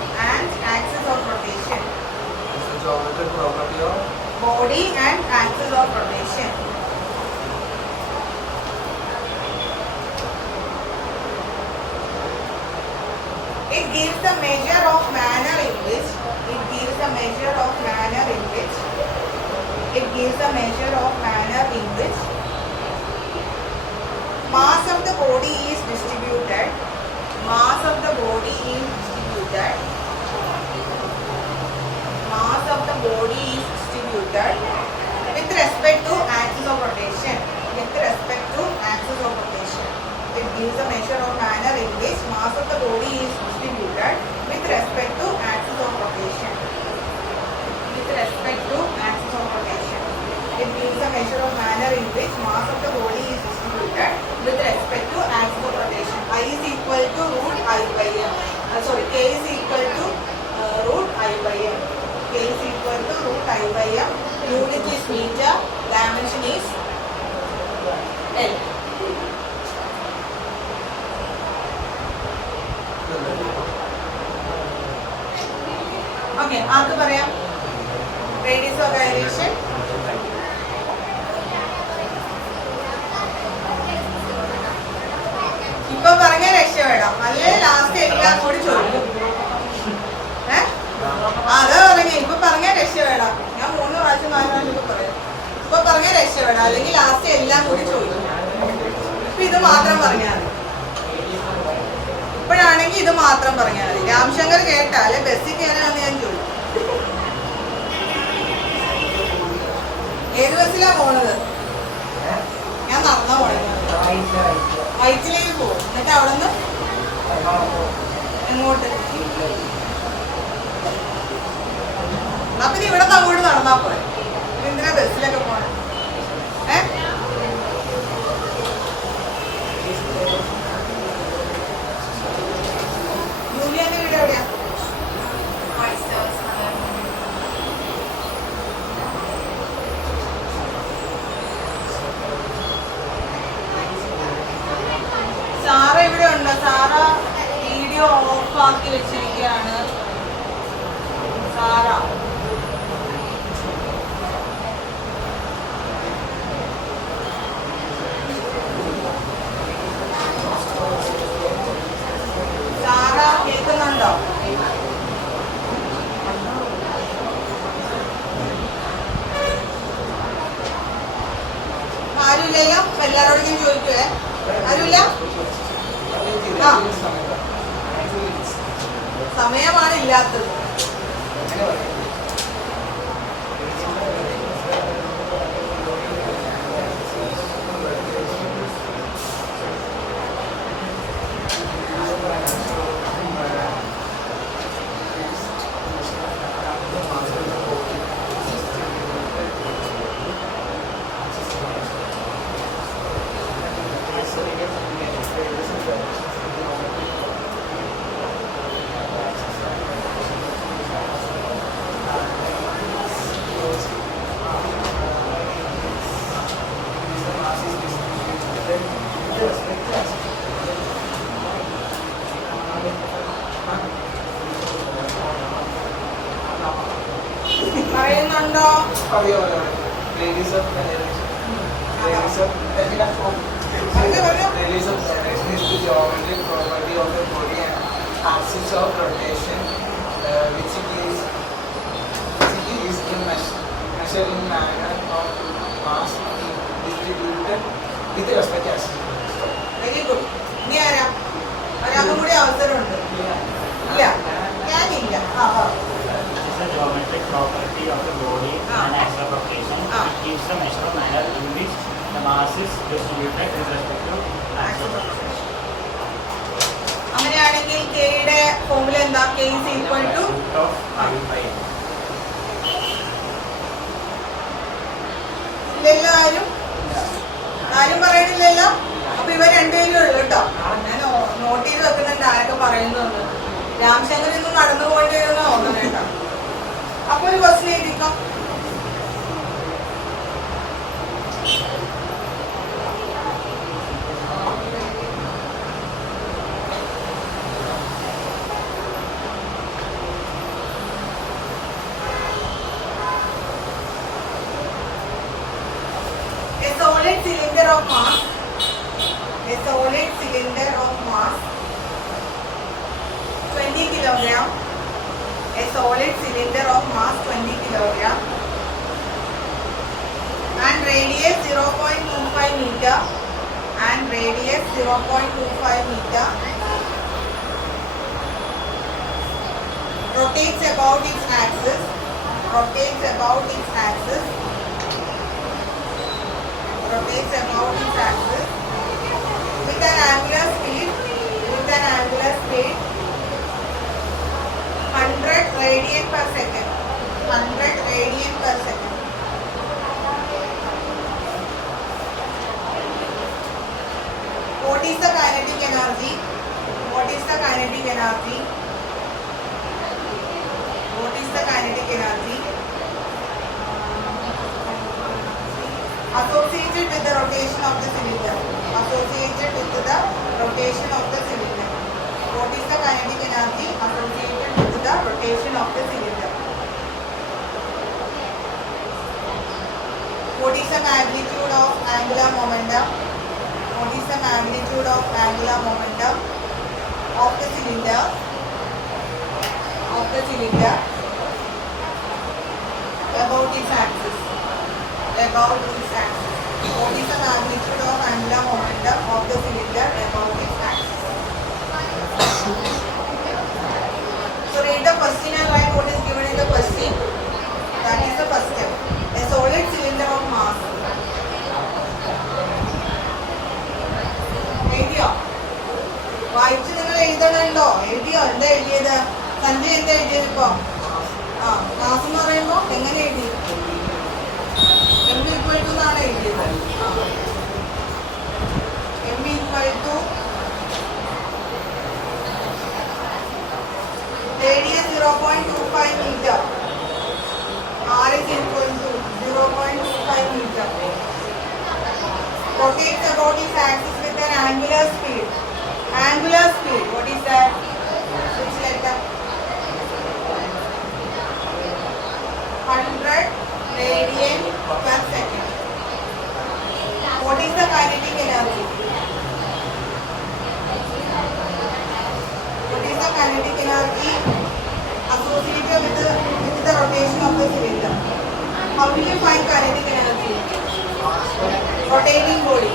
It's the geometric property of Body and axis of rotation. It gives the measure of manner in which mass of the body is distributed with respect to axis of rotation. It gives a measure of manner 5 m. Unit is meter. Dimension is L. Okay, ആർക്ക് പറയാം? Radius of gyration. ഇപ്പൊ പറഞ്ഞ രക്ഷപ്പെടാം, അല്ലേ last എല്ലാം കൂടി ചോദിക്കും. അതാ പറഞ്ഞ ഇപ്പൊ പറഞ്ഞ രക്ഷപ്പെടാം. ഞാൻ 3 പ്രാവശ്യം 4 പ്രാവശ്യം പറയാം. ഇപ്പൊ പറഞ്ഞ രക്ഷപ്പെടാം, അല്ലെങ്കിൽ ലാസ്റ്റ് എല്ലാം കൂടി ചോദിക്കും. ഇപ്പൊ ഇത് മാത്രം പറഞ്ഞാൽ മതി. ഇപ്പോഴാണെങ്കിൽ ഇത് മാത്രം പറഞ്ഞാൽ മതി. രാംശങ്കർ കേട്ടാല് ബസ്സിൽ കയറാന്ന് ഞാൻ ചോദിക്കും. ഏത് ബസ്സിലാ പോണത്? ഞാൻ നടന്ന പോണത്. വൈറ്റിലേക്ക് പോകും. എന്നിട്ട് അവിടെ നിന്ന് എങ്ങോട്ട്? അപ്പൊ നീ ഇവിടെ അങ്ങോട്ട് നടന്നാ പോരെ. എന്തിനാ ബസ്സിലൊക്കെ പോണേ? ജൂലിയാന്റെ വീട് എവിടെയാ? സാറ ഇവിടെ ഉണ്ടോ? സാറ വീഡിയോ ഓഫ് ആക്കി വെച്ചിരിക്കുകയാണ്. സാറ സാറ കേൾക്കുന്നുണ്ടോ? ആരുമില്ലല്ലോ. അപ്പൊ എല്ലാരോടും ഞാൻ ചോദിക്കുവേ. ആരുമില്ല? ആ, സമയമാണ് ഇല്ലാത്തത്. പറയുന്നുണ്ടോ? Radius of gyration is the geometric property of the body and axis of rotation, which it is in measuring manner of mass distributed with respect to axis. Very good. ഇനി ആരാ? ഒരാൾക്കും കൂടി അവസരമുണ്ട്. ഇല്ല, ഞാനില്ല. This is a geometric property of the body and axis of rotation. It gives the measure of manner in which the mass is distributed with respect to axis of rotation. അങ്ങനെയാണെങ്കിൽ കെയുടെ formula എന്താ? K is equal to Root of 5/n. ഇല്ലല്ലോ. ആരും പറയണില്ലല്ലോ. അപ്പൊ ഇവർ രണ്ടുപേരും ഉള്ളു കേട്ടോ. ഞാൻ നോട്ട് ചെയ്ത് വെക്കുന്നുണ്ട് ആരൊക്കെ പറയുന്നുണ്ട്. രാംശങ്കർ ഇന്ന് നടന്നു പോകേണ്ടി വരുന്ന ഓർമ്മ കേട്ടോ. അപ്പൊ ഒരു ക്വസ്റ്റ്യൻ എഴുതിക്കോ. A solid cylinder of mass 20 kilogram. A solid cylinder of mass 20 kilogram and radius 0.25 meter rotates about its axis with an angular speed 100 radian per second. What is the kinetic energy? rotation of the cylinder. Associated with the rotation of the cylinder. What is the kinetic energy associated with the rotation of the cylinder? What is the magnitude of angular momentum? What is the magnitude of angular momentum of the cylinder? About its axis. What is the magnitude of angular momentum of the cylinder about its axis? So read the question and write what is given in the question. That is the first step. A solid cylinder of mass. എഴുതിയോ? വായിച്ച് നിങ്ങൾ എഴുതണുണ്ടോ? എഴുതിയോ? എന്താ എഴുതിയത്? സഞ്ജയ് എന്താ എഴുതിയത് ഇപ്പോ? Mass എന്ന് പറയുമ്പോ എങ്ങനെ എഴുതി? m എന്നാണ് എഴുതിയത്. m radius 0.25 meter. R is equal to 0.25 meter. Rotates about its axis with an angular speed. Angular speed, what is that? Which letter? 100 radian per second. What is the kinetic energy? What is the kinetic energy associated with the rotation of the cylinder? How will you find kinetic energy? Rotating body.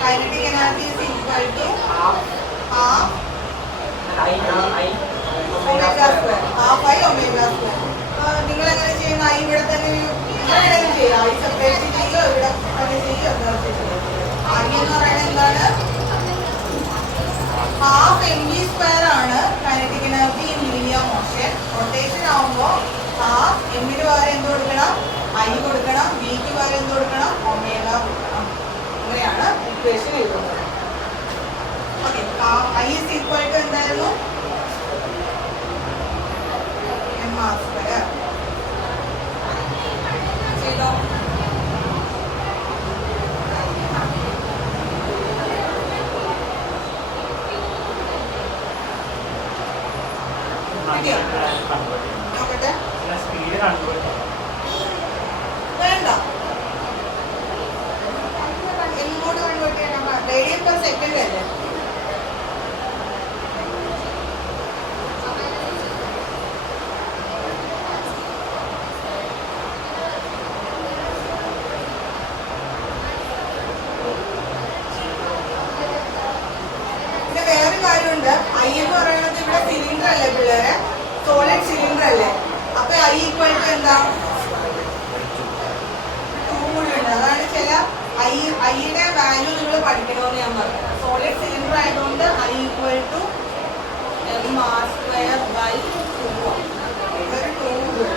Kinetic energy is equal to half omega square. Half I omega square. നിങ്ങൾ എങ്ങനെ ചെയ്യുന്ന I ഇവിടെ തന്നെ എങ്ങനെയാണെങ്കിലും ചെയ്യാം. I separate ചെയ്യുക, ഇവിടെ തന്നെ ചെയ്യുക, എന്താ ചെയ്യുക. ഐ എന്ന് പറയുന്നത് എന്താണ്? ഹാഫ് എം വി സ്ക്വയർ ആണ് kinetic energy in linear motion. Rotation ആവുമ്പോൾ ഹാഫ് എമ്മിന് പകരം എന്ത് കൊടുക്കണം? ഐ കൊടുക്കണം. വിക്ക് പകരം എന്ത് കൊടുക്കണം? ഒമേഗ കൊടുക്കണം. അങ്ങനെയാണ് ഇക്വേഷൻ എഴുതുന്നത്. Okay, I is equal to എന്തായിരുന്നു? M R square. ചെയ്തോ? നോക്കട്ടെ. സ്പീഡ് കൺവേർട്ട് വേണ്ട, എങ്ങോട്ട് കൺവേർട്ട് ചെയ്യണം? റേഡിയൻ പെർ സെക്കൻഡ് അല്ലേ? പിന്നെ വേറൊരു കാര്യമുണ്ട്. ഐ എന്ന് പറയുന്നത് ഇവിടെ സിലിണ്ടർ അല്ലേ പിള്ളേരെ? സോളിഡ് സിലിണ്ടർ അല്ലേ? അപ്പൊ ഐ ഈക്വൽ ടു എന്താ? 2 കൂടി ഉണ്ട്. അതാണ് ചില ഐയുടെ വാല്യൂ നിങ്ങൾ പഠിക്കണമെന്ന് ഞാൻ പറഞ്ഞു. സോളിഡ് സിലിണ്ടർ ആയതുകൊണ്ട് I equal to M R square by 2. ഇതൊരു 2 കൂടി.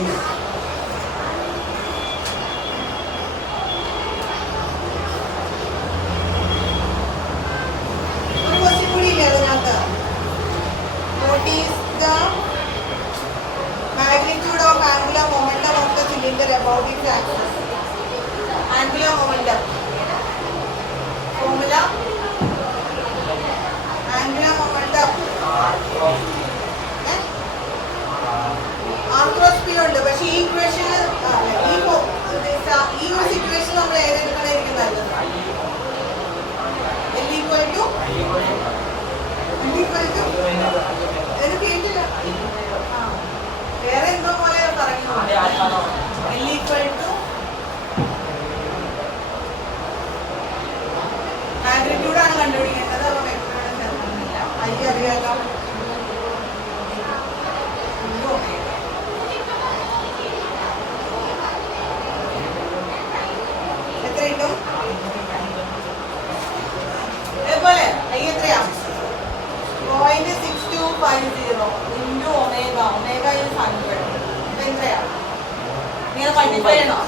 ഒരു ക്വസ്റ്റ്യൻ കൂടി ഇല്ലേ അതിനകത്ത്? What is the magnitude of angular momentum of the cylinder about its axis? Angular momentum. Formula? Angular momentum. R cross P ഉണ്ട്. പക്ഷേ ഈ ഇക്വേഷനിൽ ഈ ഒരു സിറ്റുവേഷൻ നമ്മൾ ഏതെടുക്കണമായിരിക്കും L equal to ഇത് കേട്ടില്ല. വേറെ എന്തോ പോലെ പറയുന്നു. L equal to മാഗ്നിറ്റ്യൂഡ് ആണ് കണ്ടുപിടിക്കേണ്ടത്. അപ്പൊ വെക്ടറുടെ ചേർക്കുന്നില്ല. ഐ അറിയാലോ. എത്ര കിട്ടും? അതേപോലെ ഐ എത്രയാ? 0.6250 into omega. Omega is 100. ഇത് എത്രയാ? നിങ്ങൾ മൾട്ടിപ്ലൈ ചെയ്യണോ?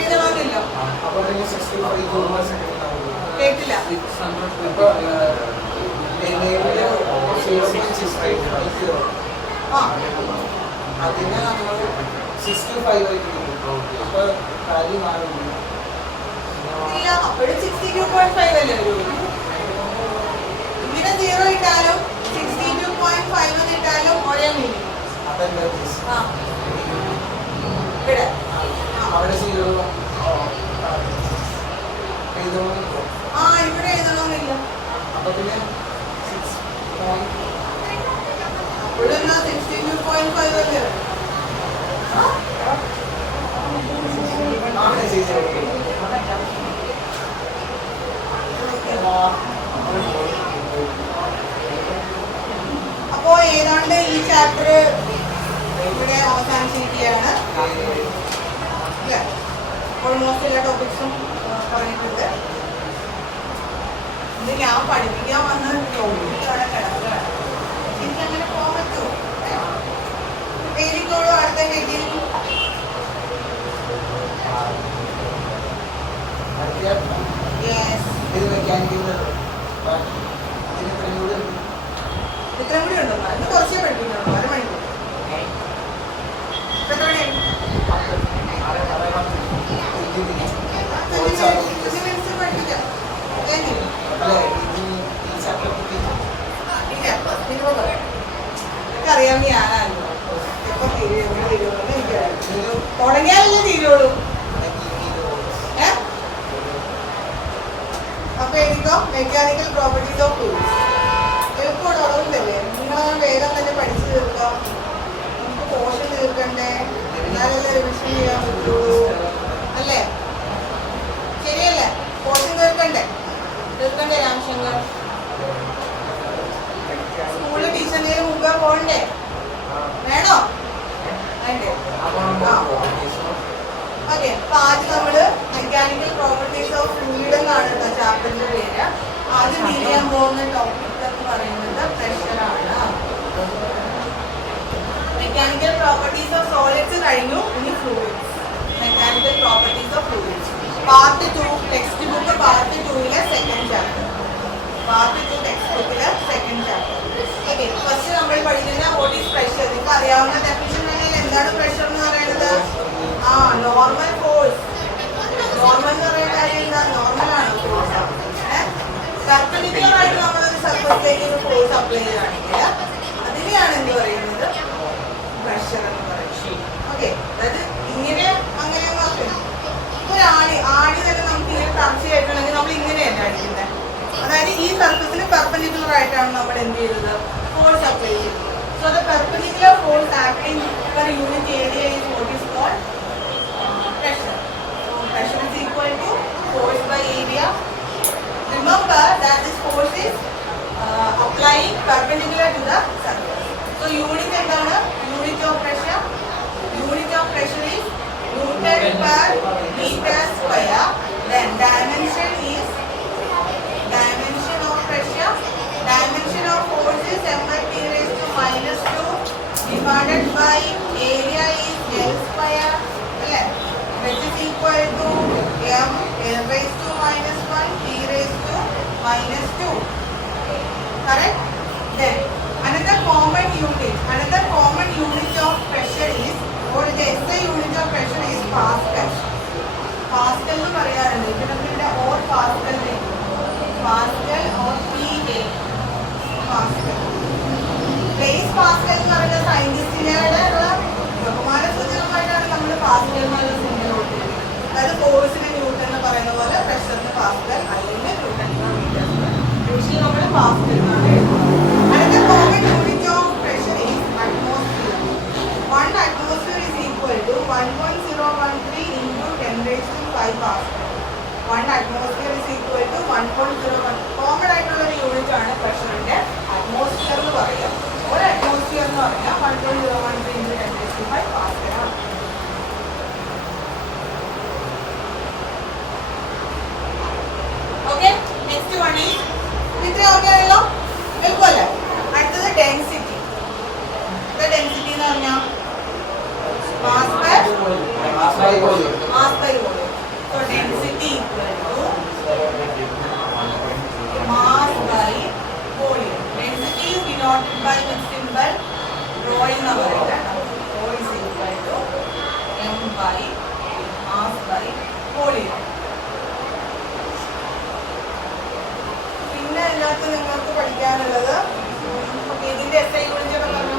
എഴുതണമെന്നില്ല. കേട്ടില്ല. അതിനെ നമ്മൾ 65 ആയിട്ട് അപ്പൊ കാര്യം മാറുന്നു. ഇല്ല, അപ്പോഴും 62.5 അല്ലേ വരുള്ളൂ. ഇങ്ങനെ 0 ഇട്ടാലും 62.5 എന്ന് ഇട്ടാലും ഒരേ മീനിങ്. അതെന്താ ഇവിടെ അവിടെ 0 എഴുതണം. ഇവിടെ എഴുതണമെന്നില്ല. അപ്പൊ പിന്നെ 6 അപ്പോഴെന്നാ 62.5 അല്ലേ? അപ്പോ ഏതാണ്ട് ഈ ചാപ്റ്റർ ഇവിടെ അവസാനിച്ചിരിക്കുകയാണ്. ഓൾമോസ്റ്റ് എല്ലാ ടോപ്പിക്സും പറഞ്ഞിട്ടുണ്ട്. ഇത് ഞാൻ പഠിപ്പിക്കാൻ വന്ന ടോപ്പിക്കാണ് കിടക്കുകയാണ്. എനിക്കങ്ങനെ പോകാൻ പറ്റുമോ? എഴുതിക്കോളൂ അടുത്ത ഹെഡിൽ. ഇത് മെക്കാനിക്കൽ ഇത്രയും കൂടി ഉണ്ടോ? ഇന്ന് കുറച്ചേ പഠിപ്പിക്കുന്നുള്ളൂ. അരമണിക്കൂർ. എത്ര മണിയായി? 20 minutes പഠിപ്പിക്കാം. എനിക്കറിയാം ഞാനാണല്ലോ. എപ്പോ തീരുമെന്ന് എനിക്കറിയാം. തുടങ്ങിയാലല്ലേ തീരുള്ളൂ. അപ്പൊ എനിക്കോ മെക്കാനിക്കൽ പ്രോപ്പർട്ടീസ് ഓഫ് ഫ്ലൂയിഡ്സ് എളുപ്പം ഉറവില്ലല്ലേ? നിങ്ങൾ വേഗം തന്നെ പഠിച്ചു തീർക്കാം. നമുക്ക് പോർഷൻ തീർക്കണ്ടേ? എന്നാലല്ലേ റിവിഷൻ ചെയ്യാൻ പറ്റുള്ളൂ അല്ലേ? ശരിയല്ലേ? പോർഷൻ തീർക്കണ്ടേ രാമശങ്കർ? സ്കൂളിൽ ടീച്ചറിന്റെ മുമ്പേ പോകണ്ടേ? വേണോ? വേണ്ടേ? ഓക്കെ. അപ്പൊ ആദ്യം നമ്മള് മെക്കാനിക്കൽ പ്രോപ്പർട്ടീസ് ഓഫ് ഫ്ലൂയിഡ് എന്നാണ് ചാപ്റ്ററിന്റെ പേര്. ആദ്യം ഡീൽ ചെയ്യാൻ പോകുന്ന ടോപ്പിക് എന്ന് പറയുന്നത് പ്രഷറാണ്. മെക്കാനിക്കൽ പ്രോപ്പർട്ടീസ് ഓഫ് സോളിഡ്സ് കഴിഞ്ഞു. ഇനി fluids. Mechanical properties of fluids part 2 text book part 2 second chapter. Part 2 text ബുക്കിലെ സെക്കൻഡ് ചാപ്റ്റർ. ഓക്കെ. ഫസ്റ്റ് നമ്മൾ പഠിക്കുന്ന വാട്ട് ഈസ് പ്രഷർ. നിങ്ങൾക്ക് അറിയാവുന്ന ഡെഫിനിഷൻ ആണെങ്കിൽ എന്താണ് പ്രഷർ എന്ന് പറയുന്നത്? Normal force. നോർമൽ എന്ന് പറയുന്ന കാര്യം എന്താ? നോർമലാണ് ഫോഴ്സ്. പെർപെൻഡിക്കുലർ ആയിട്ട് നമ്മളൊരു സർഫസിലേക്ക് ഒരു ഫോഴ്സ് അപ്ലൈ ചെയ്യുകയാണെങ്കിൽ അതിനെയാണ് എന്ത് പറയുന്നത്? പ്രഷർ എന്ന് പറയുന്നത്. ഓക്കെ. അതായത് ഇങ്ങനെ അങ്ങനെ നോക്കണം. ഒരു ആണി തന്നെ നമുക്ക് ഇങ്ങനെ ടർച്ചയായിട്ടുണ്ടെങ്കിൽ നമ്മൾ ഇങ്ങനെയല്ല അടിക്കുന്നത്. അതായത് ഈ സർഫസിന് പെർപെൻഡിക്കുലർ ആയിട്ടാണ് നമ്മൾ എന്ത് ചെയ്തത്? ഫോഴ്സ് അപ്ലൈ ചെയ്തത്. So the perpendicular force acting per unit area is what is called pressure. Pascal. Pascal എന്ന് പറയാറുണ്ട്. ഇതിന്റെ or pascal pascal or PA pascal. Blaise Pascal എന്ന് പറയുന്ന സയന്റിസ്റ്റിനെ ബഹുമാന സൂചകമായിട്ടാണ് നമ്മൾ പാസ്കൽ എന്നുള്ള സിനിമ കൊടുക്കുന്നത്. അതായത് ഫോഴ്സിന് ന്യൂട്ടൺ എന്ന് പറയുന്ന പോലെ പ്രഷറിന് പാസ്കൽ അല്ലെങ്കിൽ ന്യൂട്ടൺ യൂഷ്വലി നമ്മൾ പാസ്കൽ എന്നാണ് എഴുതുന്നത്. അടുത്ത common unit of pressure is atmosphere. 1 atmosphere is equal to 1.013 into 10⁵ pascal. 1 atmosphere is equal to 1.01. Common ആയിട്ടുള്ള ഒരു യൂണിറ്റ് ആണ് പ്രഷറിന്റെ അറ്റ്മോസ്ഫിയർ എന്ന് പറയുക. ഒരു അറ്റ്മോസ്ഫിയർ എന്ന് പറഞ്ഞാൽ 1.013 into 10⁵ pascal ആണ്. ഓക്കെ, നെക്സ്റ്റ് വൺ ഈസ് ഇത്ര ഓക്കെ ആയല്ലോ, എളുപ്പമല്ലേ? അടുത്തത് ഡെൻസിറ്റി. ഡെൻസിറ്റി എന്ന് പറഞ്ഞാൽ mass by volume. So density equal to mass by volume. Density is denoted by which symbol? Rho എന്ന് പറയുന്നത്. Rho is equal to m by mass by volume. പിന്നെ ഇതിനകത്ത് നിങ്ങൾക്ക് പഠിക്കാനുള്ളത് ഇതിന്റെ SI യൂണിറ്റ് ഒക്കെ പറഞ്ഞു.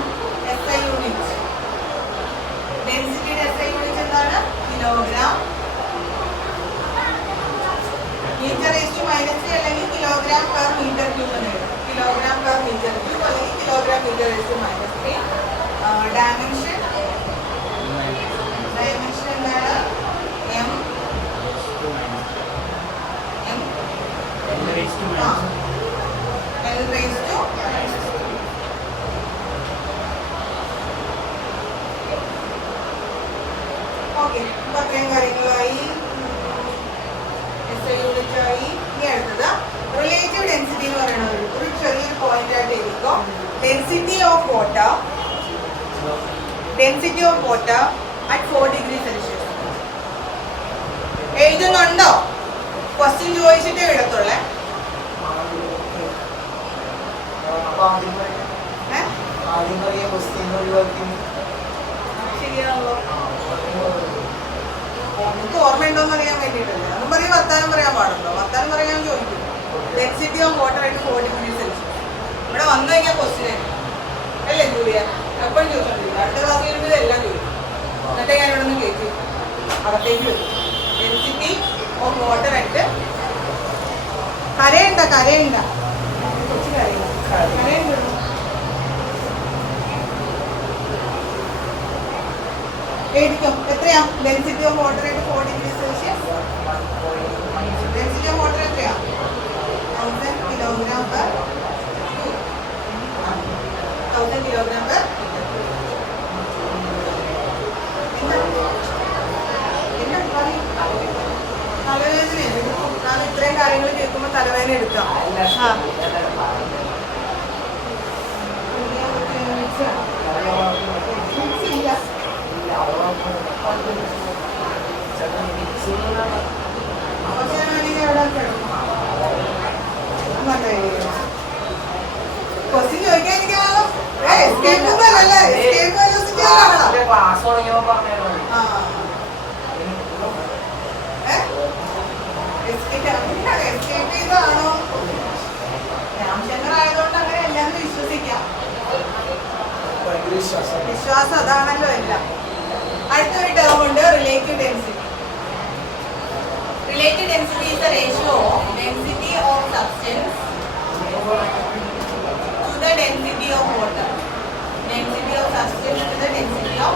SI യൂണിറ്റ് ഡെൻസിറ്റിയുടെ SI യൂണിറ്റ് എന്താണ്? കിലോഗ്രാം മീറ്റർ റേസ് ടു -3 അല്ലെങ്കിൽ കിലോഗ്രാം പെർ മീറ്റർ ക്യൂബ് എന്ന് എഴുതും. കിലോഗ്രാം പെർ മീറ്റർ ക്യൂബ് അല്ലെങ്കിൽ kilogram metre raise to -3. Dimension എന്താണ്? M L raised to okay. ഇപ്പൊ അത്രയും കാര്യങ്ങളായി. SI യൂണിറ്റ് ആയി. ഇനി അടുത്തത് റിലേറ്റീവ് ഡെൻസിറ്റി എന്ന് പറയുന്നത് ഒരു ചെറിയൊരു പോയിന്റ് ആയിട്ട് എഴുതിക്കോ. Density of water at 4 degree Celsius. എഴുതുന്നുണ്ടോ? ക്വസ്റ്റ്യൻ ചോദിച്ചിട്ടേ എഴുതത്തുള്ളേ. ശരിയാണല്ലോ. നിങ്ങൾക്ക് ഓർമ്മയുണ്ടോന്ന് അറിയാൻ വേണ്ടിയിട്ടല്ലേ. അതും പറയും വർത്താനം പറയാൻ പാടുണ്ടോ? വർത്താനം പറയാൻ ചോദിക്കും. ഡെൻസിറ്റി ഓഫ് വാട്ടർ ആയിട്ട് 4 ഡിഗ്രി സെൽഷ്യസ്. ഇവിടെ വന്നു കഴിഞ്ഞാൽ ക്വസ്റ്റ്യൻ അല്ലേ ജൂലിയ? എപ്പോഴും ചോദിച്ചോണ്ടിരിക്കും. അടുത്ത ക്ലാസ് കഴിയുമ്പോൾ എല്ലാം ചോദിക്കും. എന്നിട്ട് ഞാൻ ഇവിടെ നിന്ന് കേൾക്കും, അകത്തേക്ക് വരും. ഡെൻസിറ്റി ഓഫ് വാട്ടർ ആയിട്ട് കരയുണ്ട കൊച്ചു കരയുണ്ട്. എഴുതിക്കും. എത്രയാ ഡെൻസിറ്റി ഓഫ് വാട്ടർ ആയിട്ട് 4 degree Celsius? Density of water എത്രയാ? 1000 കിലോഗ്രാം പെർ 1000 കിലോഗ്രാം പെർ തലവേദന എടുക്കും. കാരണം ഇത്രയും കാര്യങ്ങൾ കേൾക്കുമ്പോൾ തലവേദന എടുക്കാം. ക്വസ്റ്റ്യൻ ചോദിക്കാൻ എനിക്കാണോ? രാമചന്ദ്രൻ ആയതുകൊണ്ട് അങ്ങനെ എല്ലാം വിശ്വസിക്കാം. വിശ്വാസം അതാണല്ലോ എല്ലാം. അടുത്തൊരു ടേം ഉണ്ട്, relative density. Relative density is the ratio of density of substance to the density of water. Density of substance to the density of.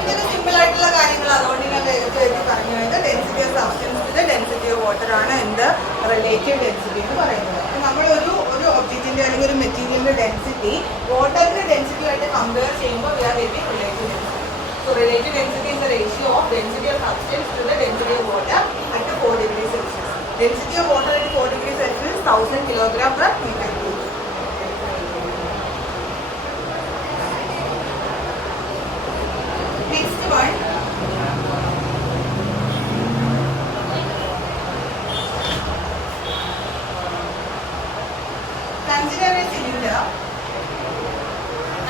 ഇതൊക്കെ സിമ്പിൾ ആയിട്ടുള്ള കാര്യങ്ങൾ. അതുകൊണ്ട് ഞാൻ വേഗത്തിൽ എഴുതി പറഞ്ഞു കഴിഞ്ഞാൽ density of substance to the density of water ആണ് എന്ത് റിലേറ്റീവ് ഡെൻസിറ്റി എന്ന് പറയുന്നത്. നമ്മൾ ഒരു ഒബ്ജക്റ്റിന്റെ അല്ലെങ്കിൽ ഒരു മെറ്റീരിയലിന്റെ ഡെൻസിറ്റി വാട്ടറിന്റെ ഡെൻസിറ്റിയുമായിട്ട് കമ്പയർ ചെയ്യുമ്പോൾ we are getting relative density. So relative density is the ratio of density of substance to the density of water at 4 degrees Celsius. Density of water at 4 degrees Celsius is 1000 kilogram per meter cube. Next one. Consider a cylinder.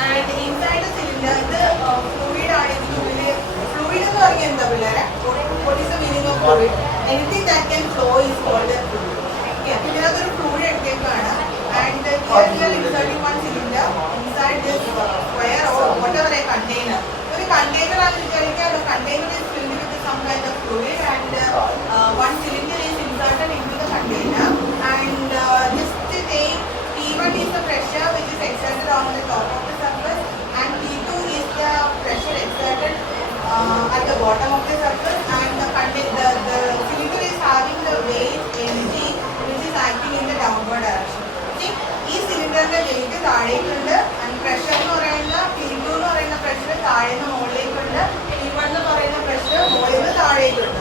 And inside the cylinder, the fluid ആണ്. ഇതിനുള്ളിൽ fluid എന്ന് പറഞ്ഞാൽ at the bottom of the surface, and the cylinder is having the weight mg which is acting in the downward direction. See, ഈ സിലിണ്ടറിന്റെ wait താഴേക്കുണ്ട് and pressure എന്ന് പറയുന്ന P2 എന്ന് പറയുന്ന പ്രഷർ താഴെ നിന്ന് മുകളിലേക്കുണ്ട്, P1 എന്ന് പറയുന്ന പ്രഷർ മുകളിൽ നിന്ന് താഴേക്കുണ്ട്.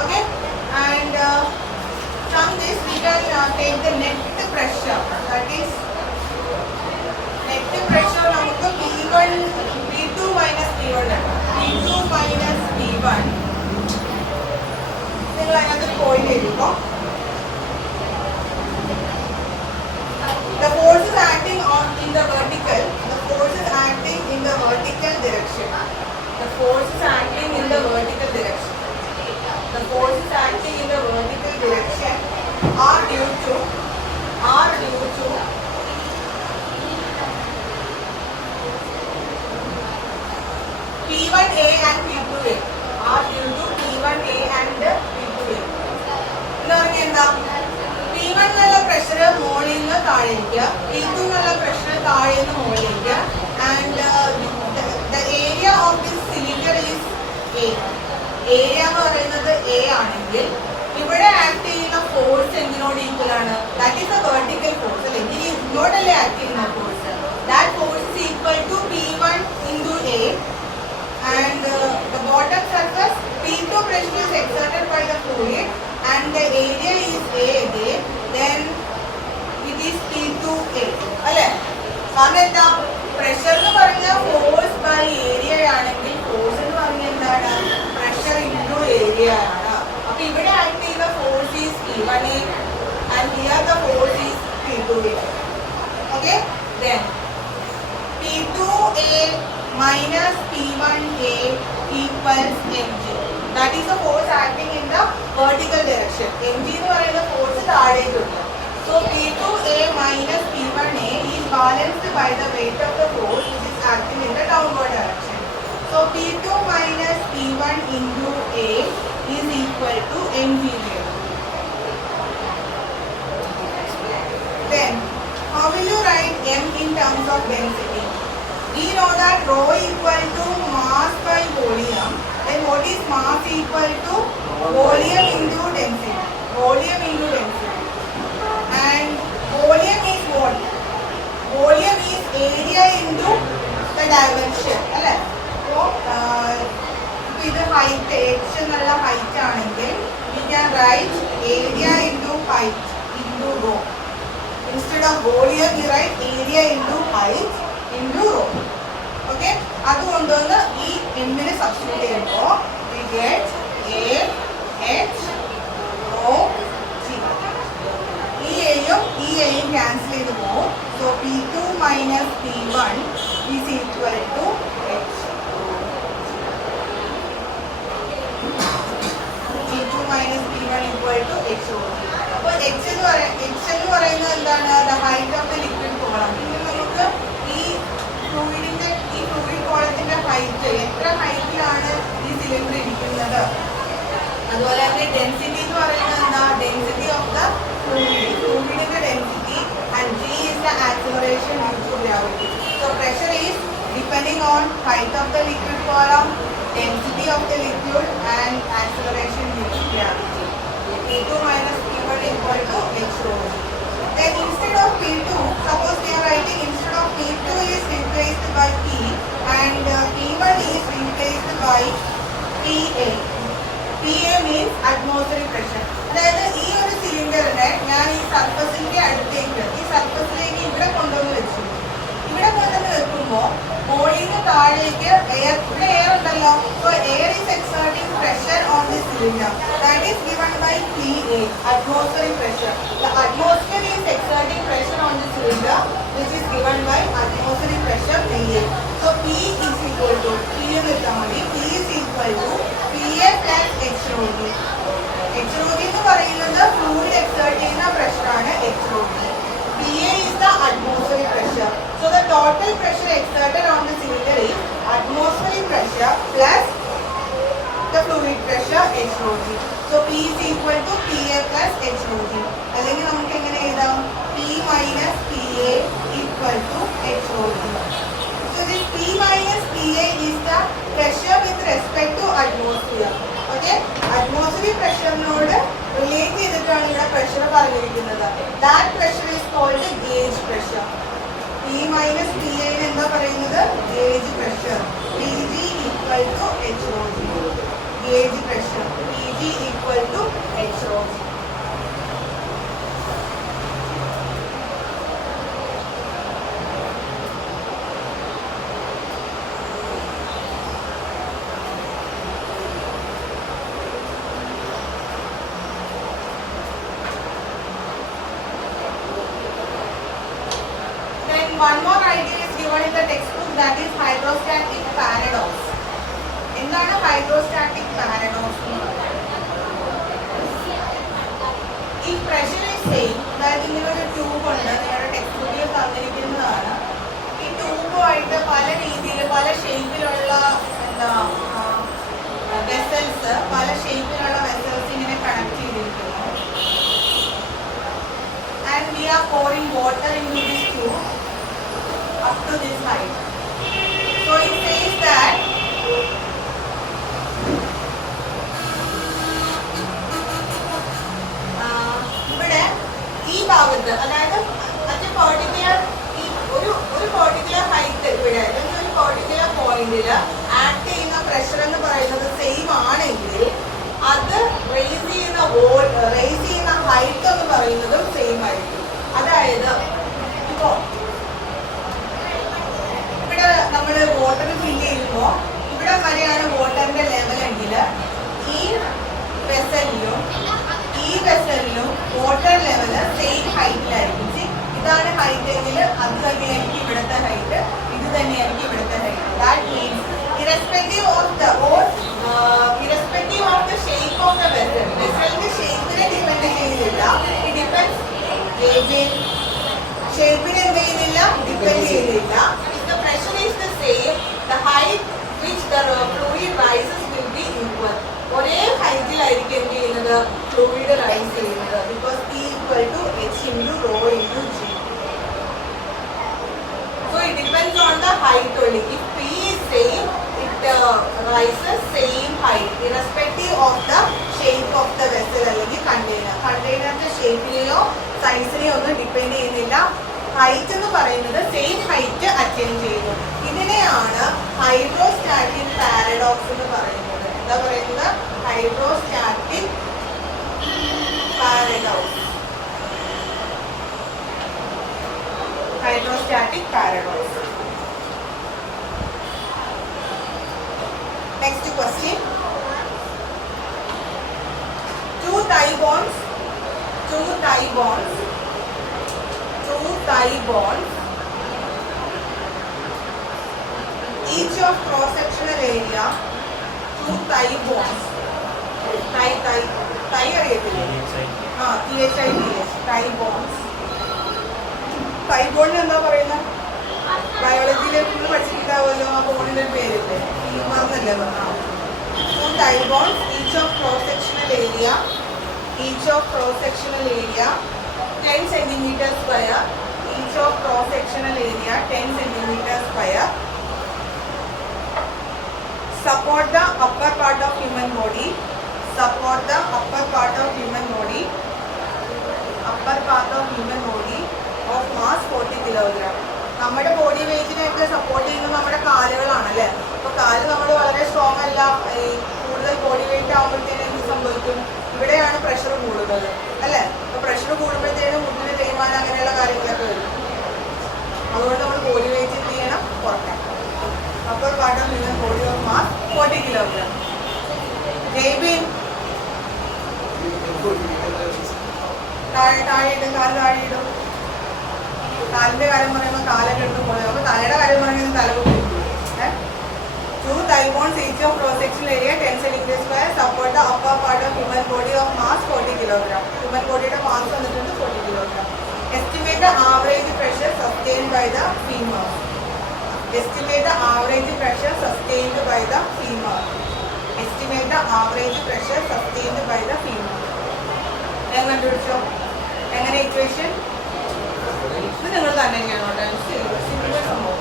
Okay, and from this we can take the net pressure, that is net pressure നമുക്ക് P1 P2 minus P1 P2 minus P1 നിങ്ങൾ അതിനകത്ത് പോയിന്റ് എഴുതുമ്പോൾ the force is acting in the vertical, the force is acting in the vertical direction, the force is acting in the vertical direction, the force is acting in the vertical direction are due to P1A and P2A, are due to P1A and P2A. എന്ന് പറഞ്ഞാൽ എന്താ, P1 എന്നുള്ള pressure മുകളിൽ നിന്ന് താഴേക്ക്, P2 എന്നുള്ള pressure താഴെ നിന്ന് മുകളിലേക്ക്, and the area of this cylinder is A. Area എന്ന് പറയുന്നത് A ആണെങ്കിൽ ഇവിടെ ആക്ട് ചെയ്യുന്ന ഫോഴ്സ് എന്തിനോട് ഈക്വൽ ആണ്? That is A vertical force അല്ലേ, ഇനി ഇങ്ങോട്ടല്ലേ ആക്ട് ചെയ്യുന്ന force. That force is equal to P1 into A, and the bottom surface P2 pressure is exerted by the fluid and the area is A again, then it is P2A അല്ലേ. കാരണം എന്താ, pressure എന്ന് പറഞ്ഞാൽ force by area ആണെങ്കിൽ force എന്ന് പറഞ്ഞാൽ എന്താണ്, pressure into area ആണ്. അപ്പൊ ഇവിടെ ആക്ട് ചെയ്യുന്ന force is P1A and here the force is P2A. Okay, then P2A minus P1A equals mg. That is the force acting in the vertical direction. mg എന്ന് പറയുന്ന force താഴേക്കുണ്ട്. So P2A minus P1A is balanced by the weight of the force which is acting in the downward direction. So P2 minus P1 into A is equal to mg. Then how will you write m in terms of density? We know that rho equal to mass by volume. Then what is mass equal to? Volume into density. Volume into density. And volume is what? Volume is area into the dimension. അല്ലേ? So ഇത് height, h എന്നുള്ള height ആണെങ്കിൽ we can write area into height into rho. Instead of volume we write area into height into rho. Okay, അതുകൊണ്ടൊന്ന് ഈ m-നെ substitute ചെയ്യുമ്പോൾ we get A H rho G. ഈ എയും ഈ എയും ക്യാൻസൽ ചെയ്ത് പോകും. So P2 minus P1 is equal to H. P2 minus P1 equal to H rho G. അപ്പോൾ H എന്ന് പറയുന്നത് എന്താണ്, the height of the liquid column. ഇനി നമുക്ക് ഈ ഫ്ലൂയിഡ് കോളത്തിന്റെ ഹൈറ്റ്, എത്ര ഹൈറ്റിലാണ് ഈ സിലിണ്ടർ ഇരിക്കുന്നത്, അതുപോലെ തന്നെ ഡെൻസിറ്റി എന്ന് പറയുന്നത് എന്താ, ഡെൻസിറ്റി ഓഫ് ദ ഫ്ലൂയിഡിന്റെ density, and G is the acceleration due to gravity. So pressure is depending on height of the liquid column, density of the liquid and acceleration due to gravity. P2 minus P1 equal to H rho. Then instead of P2, suppose we are writing instead of P2 is replaced by P and P1 is replaced by PA. PA means atmospheric pressure. അതായത് ഈ ഒരു സിലിണ്ടറിനെ ഞാൻ ഈ സർഫസിന്റെ അടുത്തേക്ക്, ഈ സർഫസിലേക്ക് ഇവിടെ കൊണ്ടുവന്ന് വെച്ചു. ഇവിടെ കൊണ്ടുവന്ന് വെക്കുമ്പോൾ മുകളിൽ നിന്ന് താഴേക്ക് എയർ, ഇവിടെ എയർ ഉണ്ടല്ലോ. So air is exerting pressure on the cylinder. That is given by PA, atmospheric pressure. The atmosphere is exerting pressure on the cylinder which is given by atmospheric pressure PA. So P is equal to P is equal to PA plus H rho G. H rho G എന്ന് പറയുന്നത് fluid exert ചെയ്യുന്ന പ്രഷറാണ് H rho G. PA is the atmospheric pressure. So the total pressure exerted on the cylinder is atmospheric pressure plus the fluid pressure H rho G. So P is equal to PA plus H rho G. അല്ലെങ്കിൽ നമുക്ക് എങ്ങനെ എഴുതാം, P minus PA equal to H rho G. So this P minus PA is the pressure with respect to That pressure is called gauge pressure. P minus PI എന്താ പറയുന്നത്? Gauge pressure. Pg equal to HOG. Gauge pressure. Pg equal to HOG. One more idea is given in the textbook, that is hydrostatic paradox. എന്താണ് hydrostatic paradox? If pressure is same, അതായത് ഇങ്ങനെ ഒരു tube ഉണ്ട്, നിങ്ങളുടെ text ബുക്കിൽ തന്നിരിക്കുന്നതാണ്. ഈ ട്യൂബുമായിട്ട് പല രീതിയിൽ പല ഷേപ്പിലുള്ള എന്താ വെസൽസ്, പല ഷേപ്പിലുള്ള വെസൽസ് ഇങ്ങനെ കണക്ട് ചെയ്തിരിക്കുന്നു. And we are pouring water into this tube up to this height. So it says that ഇവിടെ ഈ ഭാഗത്ത്, അതായത് അറ്റ് പെർട്ടിക്കുലർ ഒരു പെർട്ടിക്കുലർ ഹൈറ്റ് ഇവിടെ അല്ലെങ്കിൽ ഒരു പെർട്ടിക്കുലർ പോയിന്റിൽ ആക്ട് ചെയ്യുന്ന പ്രഷർ എന്ന് പറയുന്നത് സെയിം ആണെങ്കിൽ അത് റേസ് ചെയ്യുന്ന ഹൈറ്റ് എന്ന് പറയുന്നതും സെയിം ആയിരിക്കും. അതായത് ഇപ്പോൾ ഇവിടെ നമ്മൾ വാട്ടർ ഫില്ല് ചെയ്യുമ്പോൾ ഇവിടെ വരെയാണ് വാട്ടറിന്റെ ലെവൽ എങ്കിൽ ഈ വെസലിലും വാട്ടർ ലെവല് സെയിം ഹൈറ്റിലായിരിക്കും. ഇതാണ് ഹൈറ്റ് എങ്കിൽ അത് തന്നെയായിരിക്കും ഇവിടുത്തെ ഹൈറ്റ്, ഇത് തന്നെയായിരിക്കും ഇവിടുത്തെ height. That means irrespective of the shape of the vessel, വെസലിന്റെ ഷേപ്പിനെ ഡിപ്പെൻഡ് ചെയ്യുന്നില്ല. ഇറ്റ് ഡിപ്പെൻഡ്സ് ഷേപ്പിനെ എന്ത് ചെയ്യുന്നില്ല, ഡിപ്പെൻഡ് ചെയ്യുന്നില്ല. If the pressure is the same, the height which the fluid rises will be equal. ഒരേ ഹൈറ്റിലായിരിക്കും എന്ത് ചെയ്യുന്നത്, ഫ്ലൂയിഡ് റൈസ് ചെയ്യുന്നത്. Because P equal to H into rho into G. So it depends on the height only. If P is same, it rises same height irrespective of the shape of the vessel അല്ലെങ്കിൽ container. കണ്ടെയ്നറിന്റെ ഷേപ്പിനെയോ സൈസിനെയോ ഒന്നും depend ചെയ്യുന്നില്ല. Height എന്ന് പറയുന്നത് same height attain ചെയ്യുന്നു. ഇതിനെയാണ് hydrostatic paradox എന്ന് പറയുന്നത്. എന്താ പറയുന്നത്? Hydrostatic paradox. Hydrostatic paradox. Next question. Two tie bonds. Each of cross-sectional area. Two tie bonds. Tie അറിയത്തില്ലേ? tie bonds. Tie bond എന്താ പറയുന്നത്? ബയോളജിയിലെ ഫുൾ പഠിച്ചിട്ടുണ്ടാവുമല്ലോ, ആ ബോണ്ടിന്റെ പേരില്ലേ? മറന്നല്ലേ പറഞ്ഞാൽ. Two tie bonds, each of cross-sectional area 10 centimeter square. Each of cross-sectional area 10 centimeter square. Support the upper part of human body. Upper part of human body of mass 40 kilogram. നമ്മുടെ body വെയിറ്റിനെയൊക്കെ support ചെയ്യുന്നത് നമ്മുടെ കാലുകളാണല്ലേ. അപ്പോൾ കാല് നമ്മൾ വളരെ strong അല്ല, കൂടുതൽ body weight ആകുമ്പോഴത്തേനും എന്ത് സംഭവിക്കും? ഇവിടെയാണ് പ്രഷർ കൂടുന്നത് അല്ലേ. അപ്പോൾ പ്രഷർ കൂടുമ്പോഴത്തേനും മുട്ടിന് തേയ്മാനം അങ്ങനെയുള്ള കാര്യങ്ങളൊക്കെ വരും. അതുകൊണ്ട് നമ്മൾ ബോഡി വെയിറ്റ് എന്ത് ചെയ്യണം? കുറയ്ക്കണം. Upper part of human body of mass 40 kilogram. Jaibin താഴെയിടും, കാല് താഴെയിടും. കാലിന്റെ കാര്യം പറയുമ്പോൾ കാലൊക്കെ എടുത്ത് പോയത്. അപ്പോൾ തലയുടെ കാര്യം പറയുന്നത് തല കൂട്ടി. Two tie bonds, each of cross-sectional area 10 centimeter square, support the upper part of human body of mass 40 kilogram. Human bodyയുടെ mass വന്നിട്ടുണ്ട് 40 kilogram. Estimate the average pressure sustained by the femur. Estimate the average pressure sustained by the femur. Estimate the average pressure sustained by the femur. എങ്ങനെ കണ്ടുപിടിച്ചോ? എങ്ങനെ equation? ഇത് നിങ്ങൾ തന്നെ ചെയ്യണോട്ടെ. Simple സംഭവം.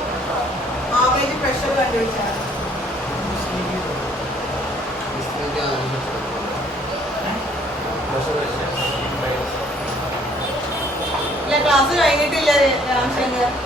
Average pressure കണ്ടുപിടിച്ചാൽ question here.